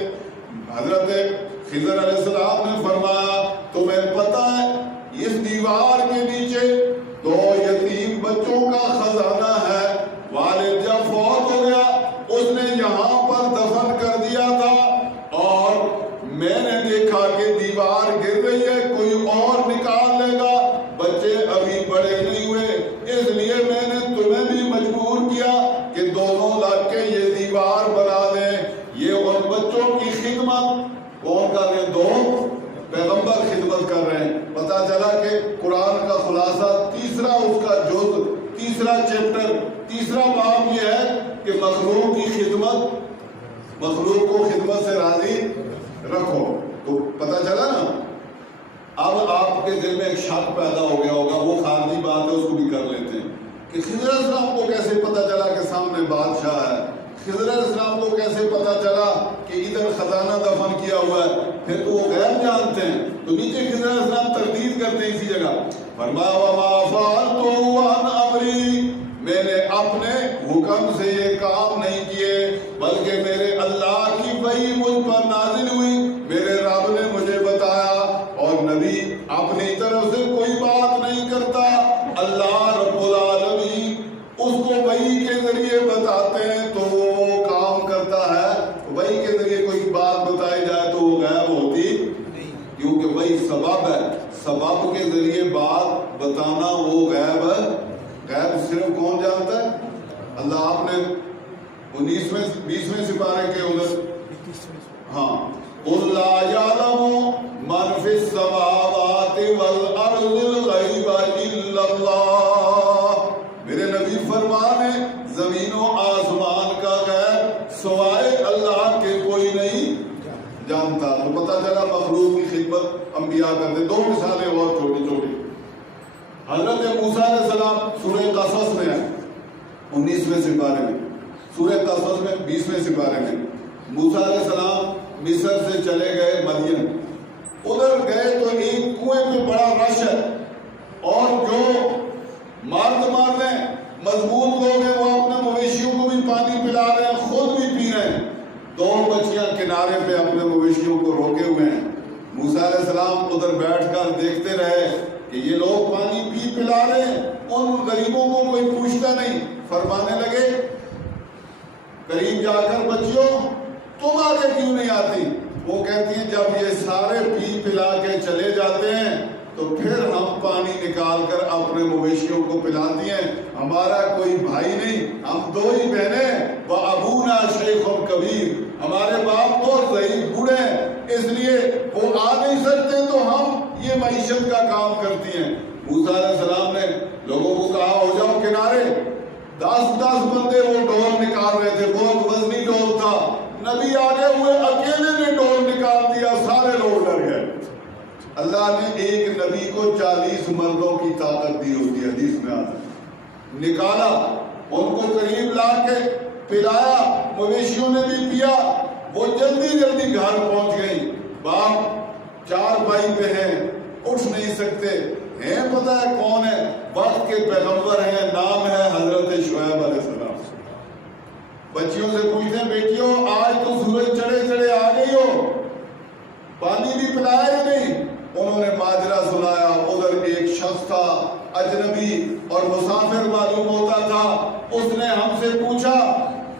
حضرت خضر علیہ السلام نے فرمایا تمہیں پتہ ہے اس دیوار کے نیچے 2 یتیم بچوں کا خزانہ ہے، والد جب فوت ہو گیا اس نے یہاں پر دفن کر دیا تھا، اور میں نے دیکھا کہ دیوار گر رہی ہے، کوئی اور نکال لے گا، بچے ابھی بڑے نہیں ہوئے، اس لیے میں نے تمہیں بھی مجبور کیا کہ دونوں لگ کے یہ دیوار بنا دیں۔ یہ ان بچوں کی خدمت کون کر رہے ہیں؟ 2 پیغمبر خدمت کر رہے ہیں۔ پتا چلا کہ قرآن کا خلاصہ تیسرا اس کا جز، تیسرا چیپٹر، تیسرا باب یہ ہے کہ مخلوق کی خدمت، مخلوق کو خدمت سے راضی رکھو۔ تو پتا چلا نا۔ اب آپ کے دل میں ایک شک پیدا ہو گیا ہوگا، وہ خارجی بات ہے اس کو بھی کر لیتے ہیں، کہ خضر علیہ السلام کو کیسے پتا چلا کہ سامنے بادشاہ ہے؟ خضر علیہ السلام کو کیسے پتا چلا کہ ادھر خزانہ دفن کیا ہوا ہے؟ پھر تو وہ غیب جانتے ہیں۔ تو نیچے خضر علیہ السلام تردید کرتے ہیں اسی جگہ، فرمایا وَمَا فَعَلْتُ عَنْ أَمْرِي، میں نے اپنے حکم سے یہ کام نہیں کیے، بلکہ میرے اللہ کی وحی مجھ پر نازل ہوئی، میرے رب نے مجھے بتایا، اور نبی اپنی طرف سے کوئی بات نہیں کرتا، اللہ رب العالمین اس کو وحی کے ذریعے بتاتے ہیں تو وہ کام کرتا ہے۔ وحی کے ذریعے کوئی بات بتائی جائے تو وہ غیب ہوتی، کیونکہ وہی سبب ہے، سبب کے ذریعے بات بتانا وہ غیب ہے۔ غیب صرف کون جانتا ہے؟ اللہ۔ آپ نے 20ویں سپارے کے ادھر، ہاں قُلْ لَا يَعْلَمُ مَنْ فِي السَّمَاوَاتِ وَالْأَرْضِ الْغَيْبَ إِلَّا اللَّهُ، میرے نبی فرمان ہے زمین و آسمان کا غیب سوائے اللہ کے کوئی نہیں جانتا۔ تو پتہ چلا مخلوق کی خدمت انبیاء کرتے۔ 2 مثالیں اور چھوٹی چھوٹی۔ حضرت موسیٰ علیہ السلام سورہ قصص میں ہے 19ویں سپارے میں، سورہ قصص میں 20ویں سپارے میں، موسیٰ علیہ السلام مصر سے چلے گئے مدین، ادھر گئے تو ایک کنویں پہ بڑا رش ہے، اور جو مرد ہیں مضبوط لوگ ہیں وہ اپنے مویشیوں کو بھی پانی پلا رہے ہیں، خود بھی پی رہے ہیں۔ 2 بچیاں کنارے پہ اپنے مویشیوں کو روکے ہوئے ہیں۔ موسیٰ علیہ السلام ادھر بیٹھ کر دیکھتے رہے کہ یہ لوگ پانی پی پلا رہے ہیں، ان غریبوں کو کوئی پوچھتا نہیں۔ فرمانے لگے قریب جا کر بچیوں تم آگے کیوں نہیں آتی؟ وہ کہتی ہیں جب یہ سارے پی پلا کے چلے جاتے ہیں تو پھر ہم پانی نکال کر اپنے مویشیوں کو پلاتی ہیں، ہمارا کوئی بھائی نہیں، ہم 2 ہی بہنیں، وَأَبُونَا شَيْخٌ کبیر، ہمارے باپ تو ضعیف بوڑھے ہیں، اس لیے وہ آ نہیں سکتے تو ہم یہ معیشت کا کام کرتی ہیں۔ موسیٰ علیہ السلام نے لوگوں کو کہا ہو جاؤ کنارے۔ 10 بندے وہ ڈول نکال رہے تھے، بہت وزنی ڈول تھا، نبی آگے ہوئے اکیلے نے ڈول نکال دیا، سارے لوگ ڈر گئے۔ اللہ نے ایک نبی کو 40 مردوں کی طاقت دی ہوتی ہے، حدیث میں آتا ہے، نکالا، ان کو قریب لا کے پلایا، مویشیوں نے بھی پیا، وہ جلدی جلدی گھر پہنچ گئی، باپ 4 بھائی پہ ہیں، اٹھ نہیں سکتے ہیں، پتہ ہے کون ہے، وقت کے پیغمبر ہیں، نام ہے حضرت شعیب علیہ السلام۔ بچیوں سے پوچھتے ہیں بیٹیوں آج تو سورج چڑھے چڑھے آ گئی ہو، پانی بھی پلایا ہی نہیں۔ انہوں نے ماجرا سنایا، ادھر ایک شخص تھا اجنبی اور مسافر معلوم ہوتا تھا، اس نے ہم سے پوچھا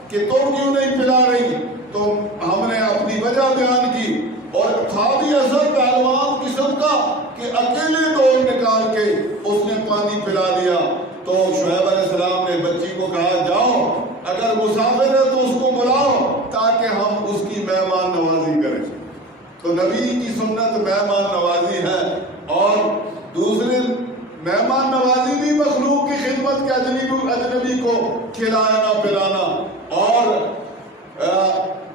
کہ تم کیوں نہیں پلا رہی، تو ہم نے اپنی وجہ بیان کی، اور تھا بھی ایسا پہلوان قسم کا کہ اکیلے ڈول نکال کے اس نے پانی پلا دیا۔ تو شعیب علیہ السلام نے بچی کو کہا جاؤ اگر مسافر ہے تو اس کو بلاؤ تاکہ ہم اس کی مہمان نوازی کریں۔ تو نبی کی سنت مہمان نوازی ہے، اور دوسرے مہمان نوازی بھی مخلوق کی خدمت کے اجنبی کو کھلانا پلانا، اور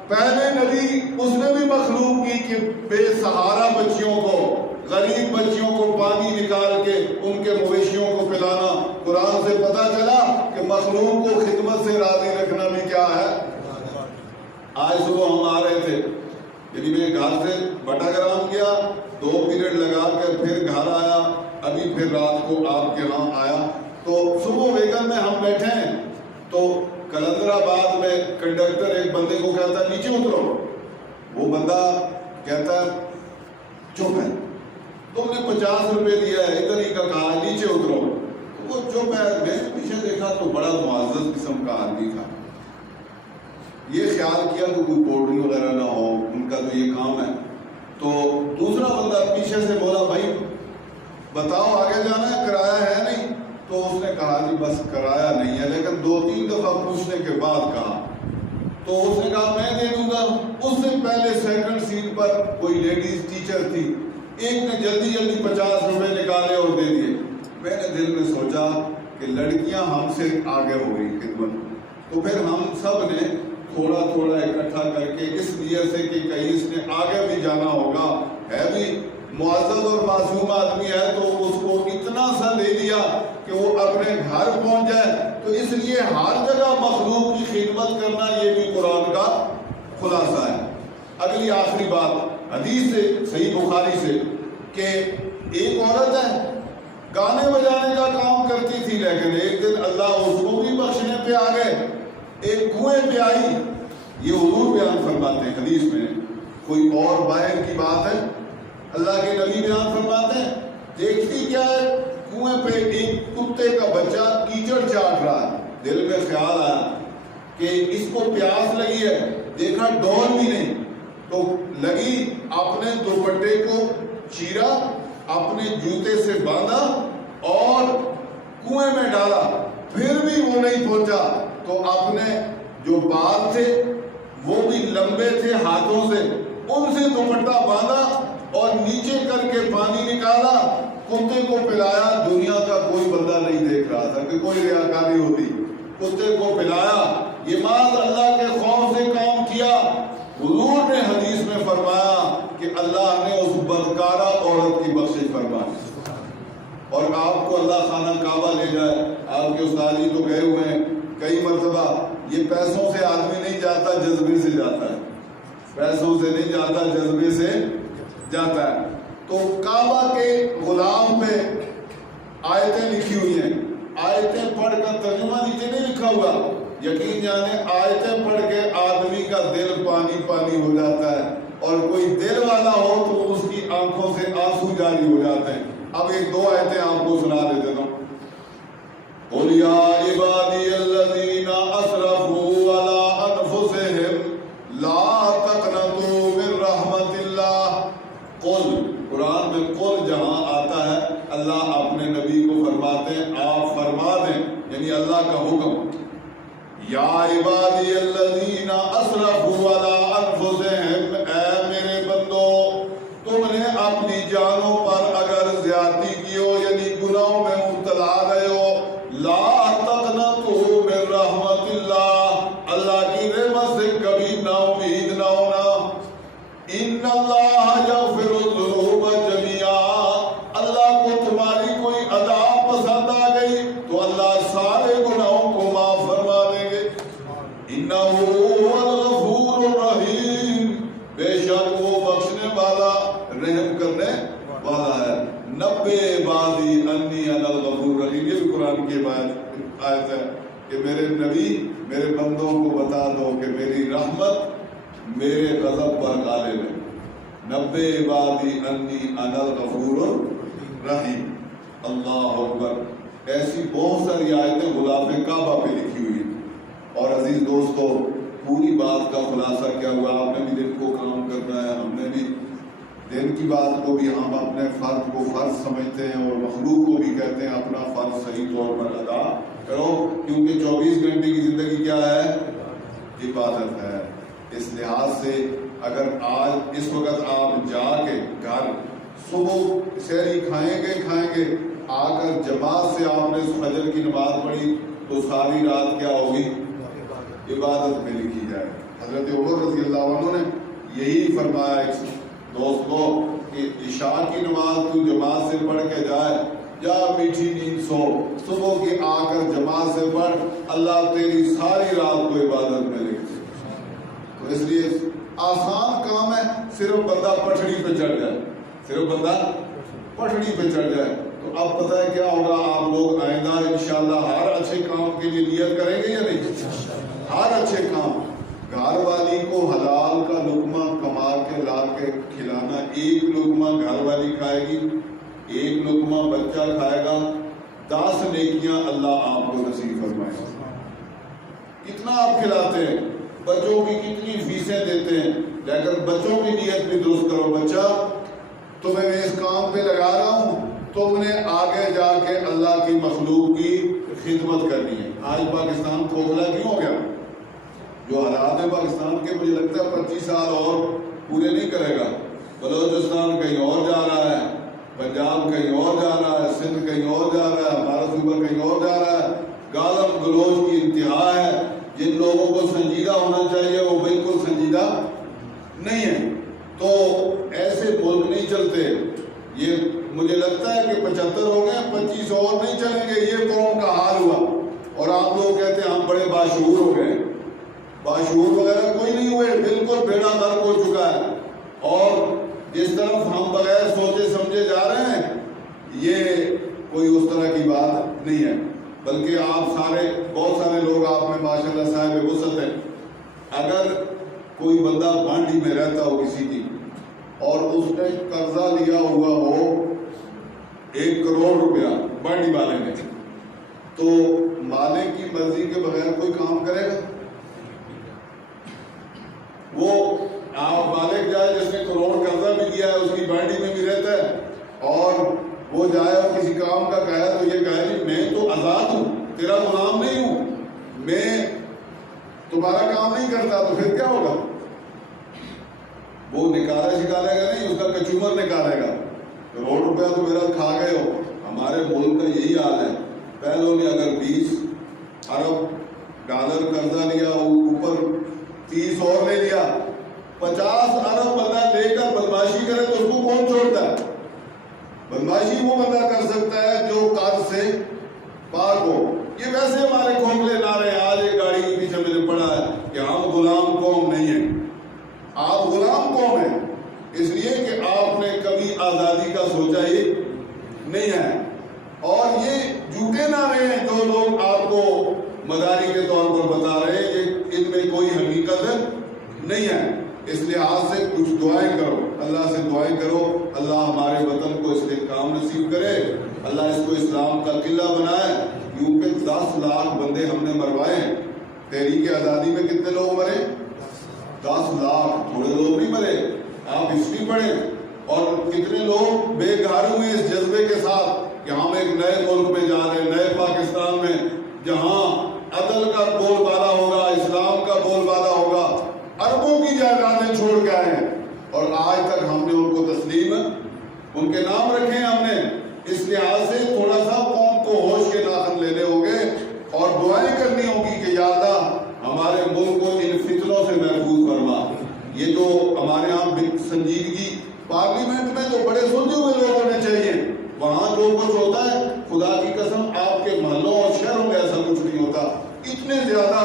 پہلے نبی اس نے بھی مخلوق کی کہ بے سہارا بچیوں کو، غریب بچیوں کو پانی نکال کے ان کے مویشیوں کو پلانا۔ قرآن سے پتہ چلا کہ مخلوق کو خدمت سے راضی رکھنا بھی کیا ہے۔ آج صبح ہم آ رہے تھے، یعنی میں گھر سے بٹا گرام گیا، 2 پیریڈ لگا کے پھر گھر آیا، ابھی پھر رات کو آپ کے ہاں آیا، تو صبح ویگن میں ہم بیٹھے ہیں، تو کلندر آباد میں کنڈکٹر ایک بندے کو کہتا ہے نیچے اترو، وہ بندہ کہتا ہے چپ ہے، تم نے 50 روپے دیا ہے، ادھر ہی کا کہا نیچے اترو، وہ چپ ہے۔ میں پیچھے دیکھا تو بڑا معزز قسم کا آدمی تھا، یہ خیال کیا کہ کوئی بورڈنگ وغیرہ نہ ہو، ان کا تو یہ کام ہے۔ تو دوسرا بندہ پیچھے سے بولا بھائی بتاؤ آگے جانا ہے، کرایہ ہے نہیں؟ تو اس نے کہا جی بس کرایہ نہیں ہے، لیکن 2-3 دفعہ پوچھنے کے بعد کہا، تو اس نے کہا میں دے دوں گا۔ اس سے پہلے سیکنڈ سیٹ پر کوئی لیڈیز ٹیچر تھی، ایک نے جلدی جلدی 50 روپے نکالے اور دے دیے۔ میں نے دل میں سوچا کہ لڑکیاں ہم سے آگے ہو گئی خدمت، تو پھر ہم سب نے تھوڑا تھوڑا اکٹھا کر کے اس لیے سے کہ کہیں اس نے آگے بھی جانا ہوگا، ہے بھی معزز اور معصوم آدمی ہے، تو اس کو اتنا سا دے دیا کہ وہ اپنے گھر پہنچ جائے۔ تو اس لیے ہر جگہ مخلوق کی خدمت کرنا یہ بھی قرآن کا خلاصہ ہے۔ اگلی آخری بات حدیث سے صحیح بخاری سے کہ ایک عورت ہے گانے بجانے کا کام کرتی تھی، لیکن ایک دن اللہ اس کو بھی بخشنے پہ آ گئے، ایک کنویں پہ آئی، یہ حضور بیان فرماتے ہیں حدیث میں، کوئی اور باہر کی بات ہے، اللہ کے نبی بیان فرماتے ہیں دیکھتی کیا ہے، کنویں پہ ایک کتے کا بچہ کیچڑ چاٹ رہا ہے، دل میں خیال آیا کہ اس کو پیاس لگی ہے، دیکھا ڈول بھی نہیں، تو لگی اپنے دوپٹے کو چیرا، اپنے جوتے سے باندھا اور کنویں میں ڈالا، پھر بھی وہ نہیں پہنچا، تو اپنے جو بال تھے وہ بھی لمبے تھے ہاتھوں سے، ان سے دوپٹہ باندھا اور نیچے کر کے پانی نکالا، کتے کو پلایا۔ دنیا کا کوئی بندہ نہیں دیکھ رہا تھا کہ کوئی ریاکاری ہوتی، کتے کو پلایا، یہ ماذ اللہ کے خوف سے کام کیا۔ حضور نے حدیث میں فرمایا کہ اللہ نے اس بدکارہ عورت کی بخشش فرمائی، اور آپ کو اللہ خانہ کعبہ لے جائے، آپ کے استاد جی تو گئے ہوئے ہیں کئی مرتبہ، یہ پیسوں سے آدمی نہیں جاتا، جذبے سے جاتا ہے، پیسوں سے نہیں جاتا، جذبے سے جاتا ہے۔ تو کعبہ کے غلاف پہ آیتیں لکھی ہوئی ہیں، آیتیں پڑھ کر ترجمہ نیچے نہیں لکھا ہوا، یقین جانے آیتیں پڑھ کے آدمی کا دل پانی پانی ہو جاتا ہے، اور کوئی دل والا ہو تو اس کی آنکھوں سے آنسو جاری ہو جاتے ہیں۔ اب ایک 2 آیتیں آپ کو سنا دیتا ہوں۔ قُلْ يَا عِبَادِيَ الَّذِينَ أَسْرَفُوا عَلَىٰ أَنفُسِهِمْ لَا تَقْنَطُوا مِن رَحْمَتِ اللَّهِ۔ قُلْ، قرآن میں قُلْ جہاں آتا ہے اللہ اپنے نبی کو فرماتے ہیں آپ فرما دیں، یعنی اللہ کا حکم، یا عبادی الذین اسرفوا علی انفسہم، اے میرے بندو تم نے اپنی جانوں پر اگر زیادتی کی ہو، یعنی گناہوں میں مبتلا گئے ہو، لا تقنطوا من رحمت اللہ، اللہ کی رحمت سے کبھی نا امید نہ ہونا، ان اللہ یغفر الذنوب جميعا، نبے عبادی انی انا الغفور الرحیم. یہ بھی قرآن کی آیت ہے کہ میرے نبی میرے بندوں کو بتا دو کہ میری رحمت میرے غضب پر غالب ہے. نبے عبادی انی انا الغفور الرحیم. اللہ اکبر. ایسی بہت ساری آیتیں غلاف کعبہ پہ لکھی ہوئی ہیں. اور عزیز دوستو پوری بات کا خلاصہ کیا ہوا؟ آپ نے بھی دن کو کام کرنا ہے, ہم نے بھی دن کی بات کو بھی ہم اپنے فرض کو فرض سمجھتے ہیں اور مخلوق کو بھی کہتے ہیں اپنا فرض صحیح طور پر ادا کرو, کیونکہ 24 گھنٹے کی زندگی کیا ہے؟ عبادت ہے. اس لحاظ سے اگر آج اس وقت آپ جا کے گھر صبح سحری کھائیں گے آ کر جماعت سے آپ نے فجر کی نماز پڑھی تو ساری رات کیا ہوگی؟ عبادت میں لکھی جائے. حضرت عمر رضی اللہ عنہ نے یہی فرمایا ایک دوست کو کہ عشاء کی نماز تو جماعت سے پڑھ کے جائے یا میٹھی نیند سو, صبح کی آ کر جماعت سے پڑھ, اللہ تیری ساری رات کو عبادت میں لکھ دے. تو اس لیے آسان کام ہے, صرف بندہ پٹڑی پہ چڑھ جائے, صرف بندہ پٹڑی پہ چڑھ جائے. تو اب پتہ ہے کیا ہوگا؟ آپ لوگ آئندہ انشاءاللہ ہر اچھے کام کے لیے نیت کریں گے یا نہیں؟ ہر اچھے کام. گھر والی کو حلال کا لقمہ کما کے لا کے کھلانا, ایک لقمہ گھر والی کھائے گی, ایک لقمہ بچہ کھائے گا, 10 نیکیاں اللہ آپ کو نصیب فرمائے گا. کتنا آپ کھلاتے ہیں, بچوں کی کتنی فیسیں دیتے ہیں, لیکن بچوں کی نیت بھی درست کرو. بچہ تمہیں میں اس کام پہ لگا رہا ہوں, تم نے آگے جا کے اللہ کی مخلوق کی خدمت کرنی ہے. آج پاکستان کھوکھلا کیوں ہو گیا؟ جو حالات ہیں پاکستان کے, مجھے لگتا ہے 25 سال اور پورے نہیں کرے گا. بلوچستان کہیں اور جا رہا ہے, پنجاب کہیں اور جا رہا ہے, سندھ کہیں اور جا رہا ہے, ہمارا صوبہ کہیں اور جا رہا ہے. گالم گلوچ کی انتہا ہے. جن لوگوں کو سنجیدہ ہونا چاہیے وہ بالکل سنجیدہ نہیں ہے. تو ایسے ملک نہیں چلتے. یہ مجھے لگتا ہے کہ 75 ہو گئے, 25 اور نہیں چلیں گے. یہ قوم کا حال ہوا. اور آپ لوگ کہتے ہیں ہم بڑے باشعور ہو گئے. باشعور وغیرہ کوئی نہیں ہوئے, بالکل بیڑا غرق ہو چکا ہے. اور جس طرف ہم بغیر سوچے سمجھے جا رہے ہیں یہ کوئی اس طرح کی بات نہیں ہے. بلکہ آپ سارے, بہت سارے لوگ آپ میں ماشاءاللہ صاحب وسعت ہیں. اگر کوئی بندہ بانڈی میں رہتا ہو کسی کی اور اس نے قرضہ لیا ہوا ہو 1 کروڑ روپیہ بانڈی والے نے, تو مالک کی مرضی کے بغیر کوئی کام کرے گا؟ وہ آپ مالک جائے جس نے کروڑ قرضہ بھی لیا ہے, اس کی بانڈی میں بھی رہتا ہے, اور وہ جائے اور کسی کام کا کہے تو یہ کہے جی میں تو آزاد ہوں, تیرا غلام نہیں ہوں, میں تمہارا کام نہیں کرتا, تو پھر کیا ہوگا؟ وہ نکالے گا نہیں, اس کا کچومر نکالے گا. کروڑ روپیہ تو میرا کھا گئے ہو. ہمارے ملک کا یہی حال ہے. پہلوں نے اگر 20 ارب ڈالر قرضہ لیا, اوپر 30 اور لے لیا, 50 ارب بندہ لے کر بدماشی کرے تو اس کو کون چھوڑتا ہے؟ بدماشی وہ بندہ کر سکتا ہے جو قرض سے پاک ہو. یہ ویسے ہمارے کھوکھلے نعرے, آج ایک گاڑی کے پیچھے میں نے پڑھا ہے کہ ہم غلام قوم نہیں ہیں. آپ غلام قوم ہیں اس لیے کہ آپ نے کبھی آزادی کا سوچا ہی نہیں ہے. اور یہ جھوٹے نعرے ہیں جو لوگ آپ کو مداری کے طور پر بتا رہے ہیں, ان میں کوئی حقیقت نہیں ہے. اس لحاظ سے کچھ دعائیں کرو, اللہ سے دعائیں کرو, اللہ ہمارے وطن کو استحکام نصیب کرے, اللہ اس کو اسلام کا قلعہ بنائے. کیونکہ 10 لاکھ بندے ہم نے مروائے ہیں. تحریک آزادی میں کتنے لوگ مرے؟ 10 لاکھ, تھوڑے لوگ نہیں مرے. آپ ہسٹری پڑھیں, اور کتنے لوگ بے گھر ہوئے اس جذبے کے ساتھ کہ ہم ایک نئے ملک میں جا رہے ہیں, نئے پاکستان میں, جہاں عدل کا بول بالا ہوگا, اسلام کا بول بالا ہوگا. اربوں کی جائیدادیں چھوڑ کے آئے ہیں, اور آج تک ہم نے ان کو تسلیم, ان کے نام رکھے ہیں ہم نے. اس لحاظ سے تھوڑا سا قوم کو ہوش کے ناخن لینے ہوں گے اور دعائیں کرنی ہوگی کہ یا اللہ ہمارے ملک کو ان فتنوں سے محفوظ فرما. یہ جو ہمارے یہاں سنجیدگی, پارلیمنٹ میں تو بڑے سلجھے ہوئے لوگ ہونے چاہیے. وہاں جو کچھ ہوتا ہے خدا کی قسم آپ کے محلوں اور شہروں میں ایسا کچھ نہیں ہوتا. اتنے زیادہ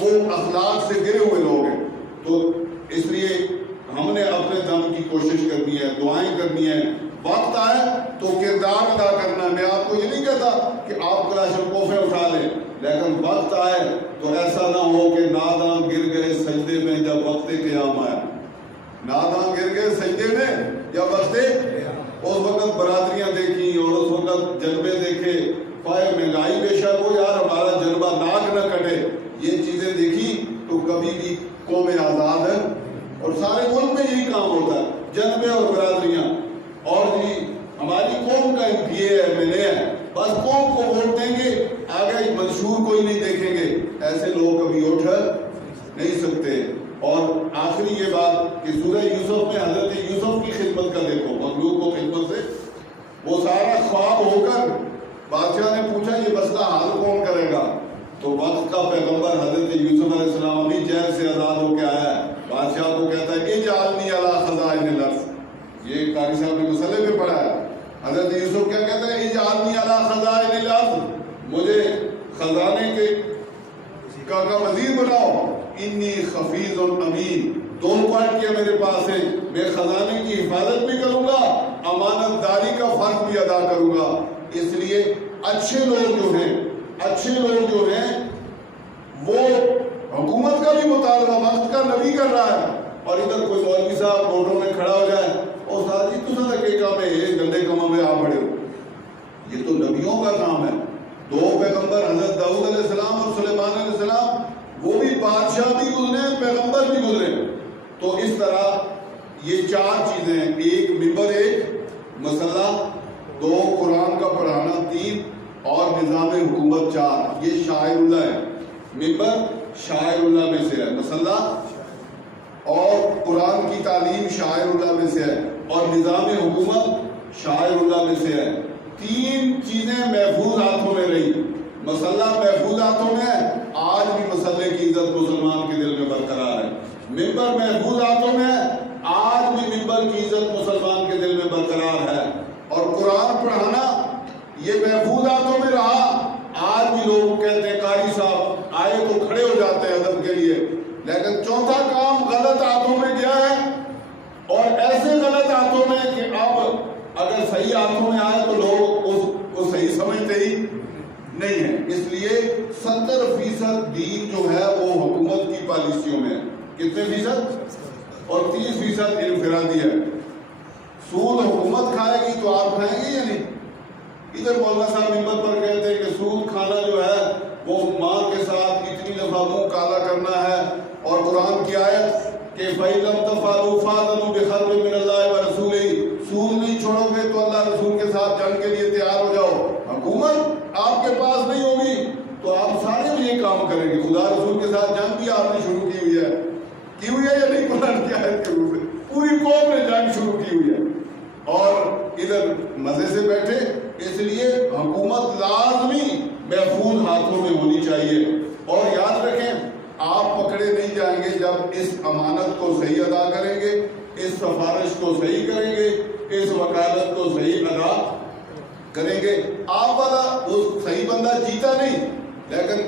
وہ اخلاق سے گرے ہوئے لوگ ہیں. تو اس لیے ہم نے اپنے دم کی کوشش کرنی ہے, دعائیں کرنی ہے. وقت آئے تو کردار کردار ادا کرنا ہے. میں آپ کو یہ نہیں کہتا کہ آپ کلاشنکوفیں اٹھا لیں، لیکن وقت آئے تو ایسا نہ ہو کہ ناداں گر گئے سجدے میں جب وقت قیام آیا. ناداں گر گئے سجدے میں جب وقت، اس وقت برادریاں دیکھی اور اس وقت جلوے دیکھے، پائے مہنگائی بے شک ہو یار ہمارا جلوہ ناک نہ کٹے، یہ چیزیں دیکھی تو کبھی بھی قوم آزاد ہے. اور سارے ملک میں یہی کام ہوتا ہے، جلوے اور برادریاں. اور جی ہماری قوم کا ایم ہے، ایم ہے، بس قوم کو ووٹ دیں گے، آگے منشور کوئی نہیں دیکھیں گے. ایسے لوگ کبھی اٹھ نہیں سکتے. اور آخری یہ بات کہ سورہ یوسف میں حضرت یوسف کی خدمت کا دیکھو، مخلوق کو خدمت سے وہ سارا خواب ہو کر بادشاہ نے پوچھا یہ مسئلہ حل کون کرے گا؟ تو وقت کا پیغمبر حضرت یوسف علیہ السلام ابھی جیل سے آزاد ہو کے آیا ہے، بادشاہ کو کہتا ہے اجعلنی علی خزائن الارض. یہ قاری صاحب نے مسئلے میں پڑھا ہے. حضرت یوسف کیا کہتا ہے اجعلنی علی خزائن الارض، مجھے خزانے کے کا وزیر بناؤ. انی حفیظ امین، دو پوائنٹ کیا میرے پاس ہے، میں خزانے کی حفاظت بھی کروں گا، امانت داری کا فرض بھی ادا کروں گا. اس لیے اچھے لوگ جو ہیں وہ حکومت کا بھی مطالبہ وقت کا نبی کر رہا ہے. اور ادھر کوئی مولوی صاحب روڈوں میں کھڑا ہو جائے اور ساتھ ہی تو سر کے کام ہے یہ گندے کاموں میں آپ بڑے ہو. یہ تو نبیوں کا کام ہے. دو پیغمبر حضرت داؤد علیہ السلام اور سلیمان علیہ السلام، وہ بھی بادشاہ بھی گزرے، پیغمبر بھی گزرے. تو اس طرح یہ چار چیزیں ہیں، ایک ممبر، ایک مسئلہ، دو قرآن کا پڑھانا، تین اور نظام حکومت، چار. یہ شاعر اللہ ہے. ممبر شاعر اللہ میں سے ہے، مسئلہ اور قرآن کی تعلیم شاعر اللہ میں سے ہے، اور نظام حکومت شاعر اللہ میں سے ہے. تین چیزیں محفوظ ہاتھوں میں رہی. مسئلہ محفوظ ہاتھوں میں ہے، آج بھی مسئلے کی عزت مسلمان کے دل میں برقرار ہے. ممبر محفوظ ہاتھوں میں ہے، آج بھی ممبر کی عزت مسلمان کے دل میں برقرار ہے. اور قرآن پڑھانا یہ محفوظ ہاتھوں میں رہا. آج بھی لوگ کہتے ہیں قاری صاحب آئے تو کھڑے ہو جاتے ہیں ادب کے لیے، لیکن چوتھا کام غلط ہاتھوں میں گیا ہے، اور ایسے غلط ہاتھوں میں کہ اب اگر صحیح ہاتھوں میں آئے تو لوگ اس کو صحیح سمجھتے ہی نہیں ہے. اس لیے 70% دین جو ہے وہ حکومت کی پالیسیوں میں ہے. کتنے فیصد؟ اور 30% انفرادی ہے. سود حکومت کھائے گی تو آپ کھائیں گے یا نہیں؟ ادھر مولانا صاحب ممبر پر کہتے ہیں کہ سود کھانا جو ہے وہ ماں کے ساتھ اتنی دفعہ منہ کالا کرنا ہے. اور قرآن کی آیت کہ فَإِن لَمْ تَفْعَلُوا فَأْذَنُوا بِحَرْبٍ مِّنَ اللَّهِ وَرَسُولِهِ، سود نہیں چھوڑو گے تو اللہ رسول کے ساتھ جنگ کے لیے تیار ہو جاؤ. حکومت آپ کے پاس نہیں ہوگی تو آپ سارے بھی یہ کام کریں گے. خدا رسول کے ساتھ جنگ بھی آپ نے شروع کی ہوئی ہے یا نہیں؟ قرآن کی آیت کے روپ میں پوری قوم نے جنگ شروع کی ہوئی ہے اور ادھر مزے سے بیٹھے. اس لیے حکومت لازمی محفوظ ہاتھوں میں ہونی چاہیے. اور یاد رکھیں آپ پکڑے نہیں جائیں گے جب اس امانت کو صحیح ادا کریں گے، اس سفارش کو صحیح کریں گے، اس وکالت کو صحیح ادا کریں گے. آپ والا وہ صحیح بندہ جیتا نہیں، لیکن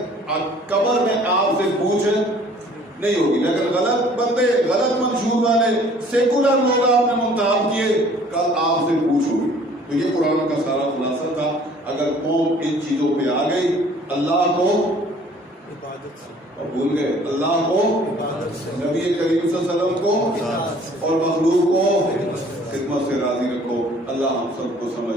قبر میں آپ سے پوچھ نہیں ہوگی. لیکن غلط بندے، غلط منشور والے، سیکولر لوگ آپ نے منتخب کیے، کل آپ سے پوچھ ہوگی. تو یہ قرآن کا سارا خلاصہ تھا. اگر قوم ان چیزوں پہ آ گئی، اللہ کو بھول گئے، اللہ کو، نبی کریم صلی اللہ علیہ وسلم کو اور مخلوق کو خدمت سے راضی رکھو. اللہ ہم سب کو سمجھ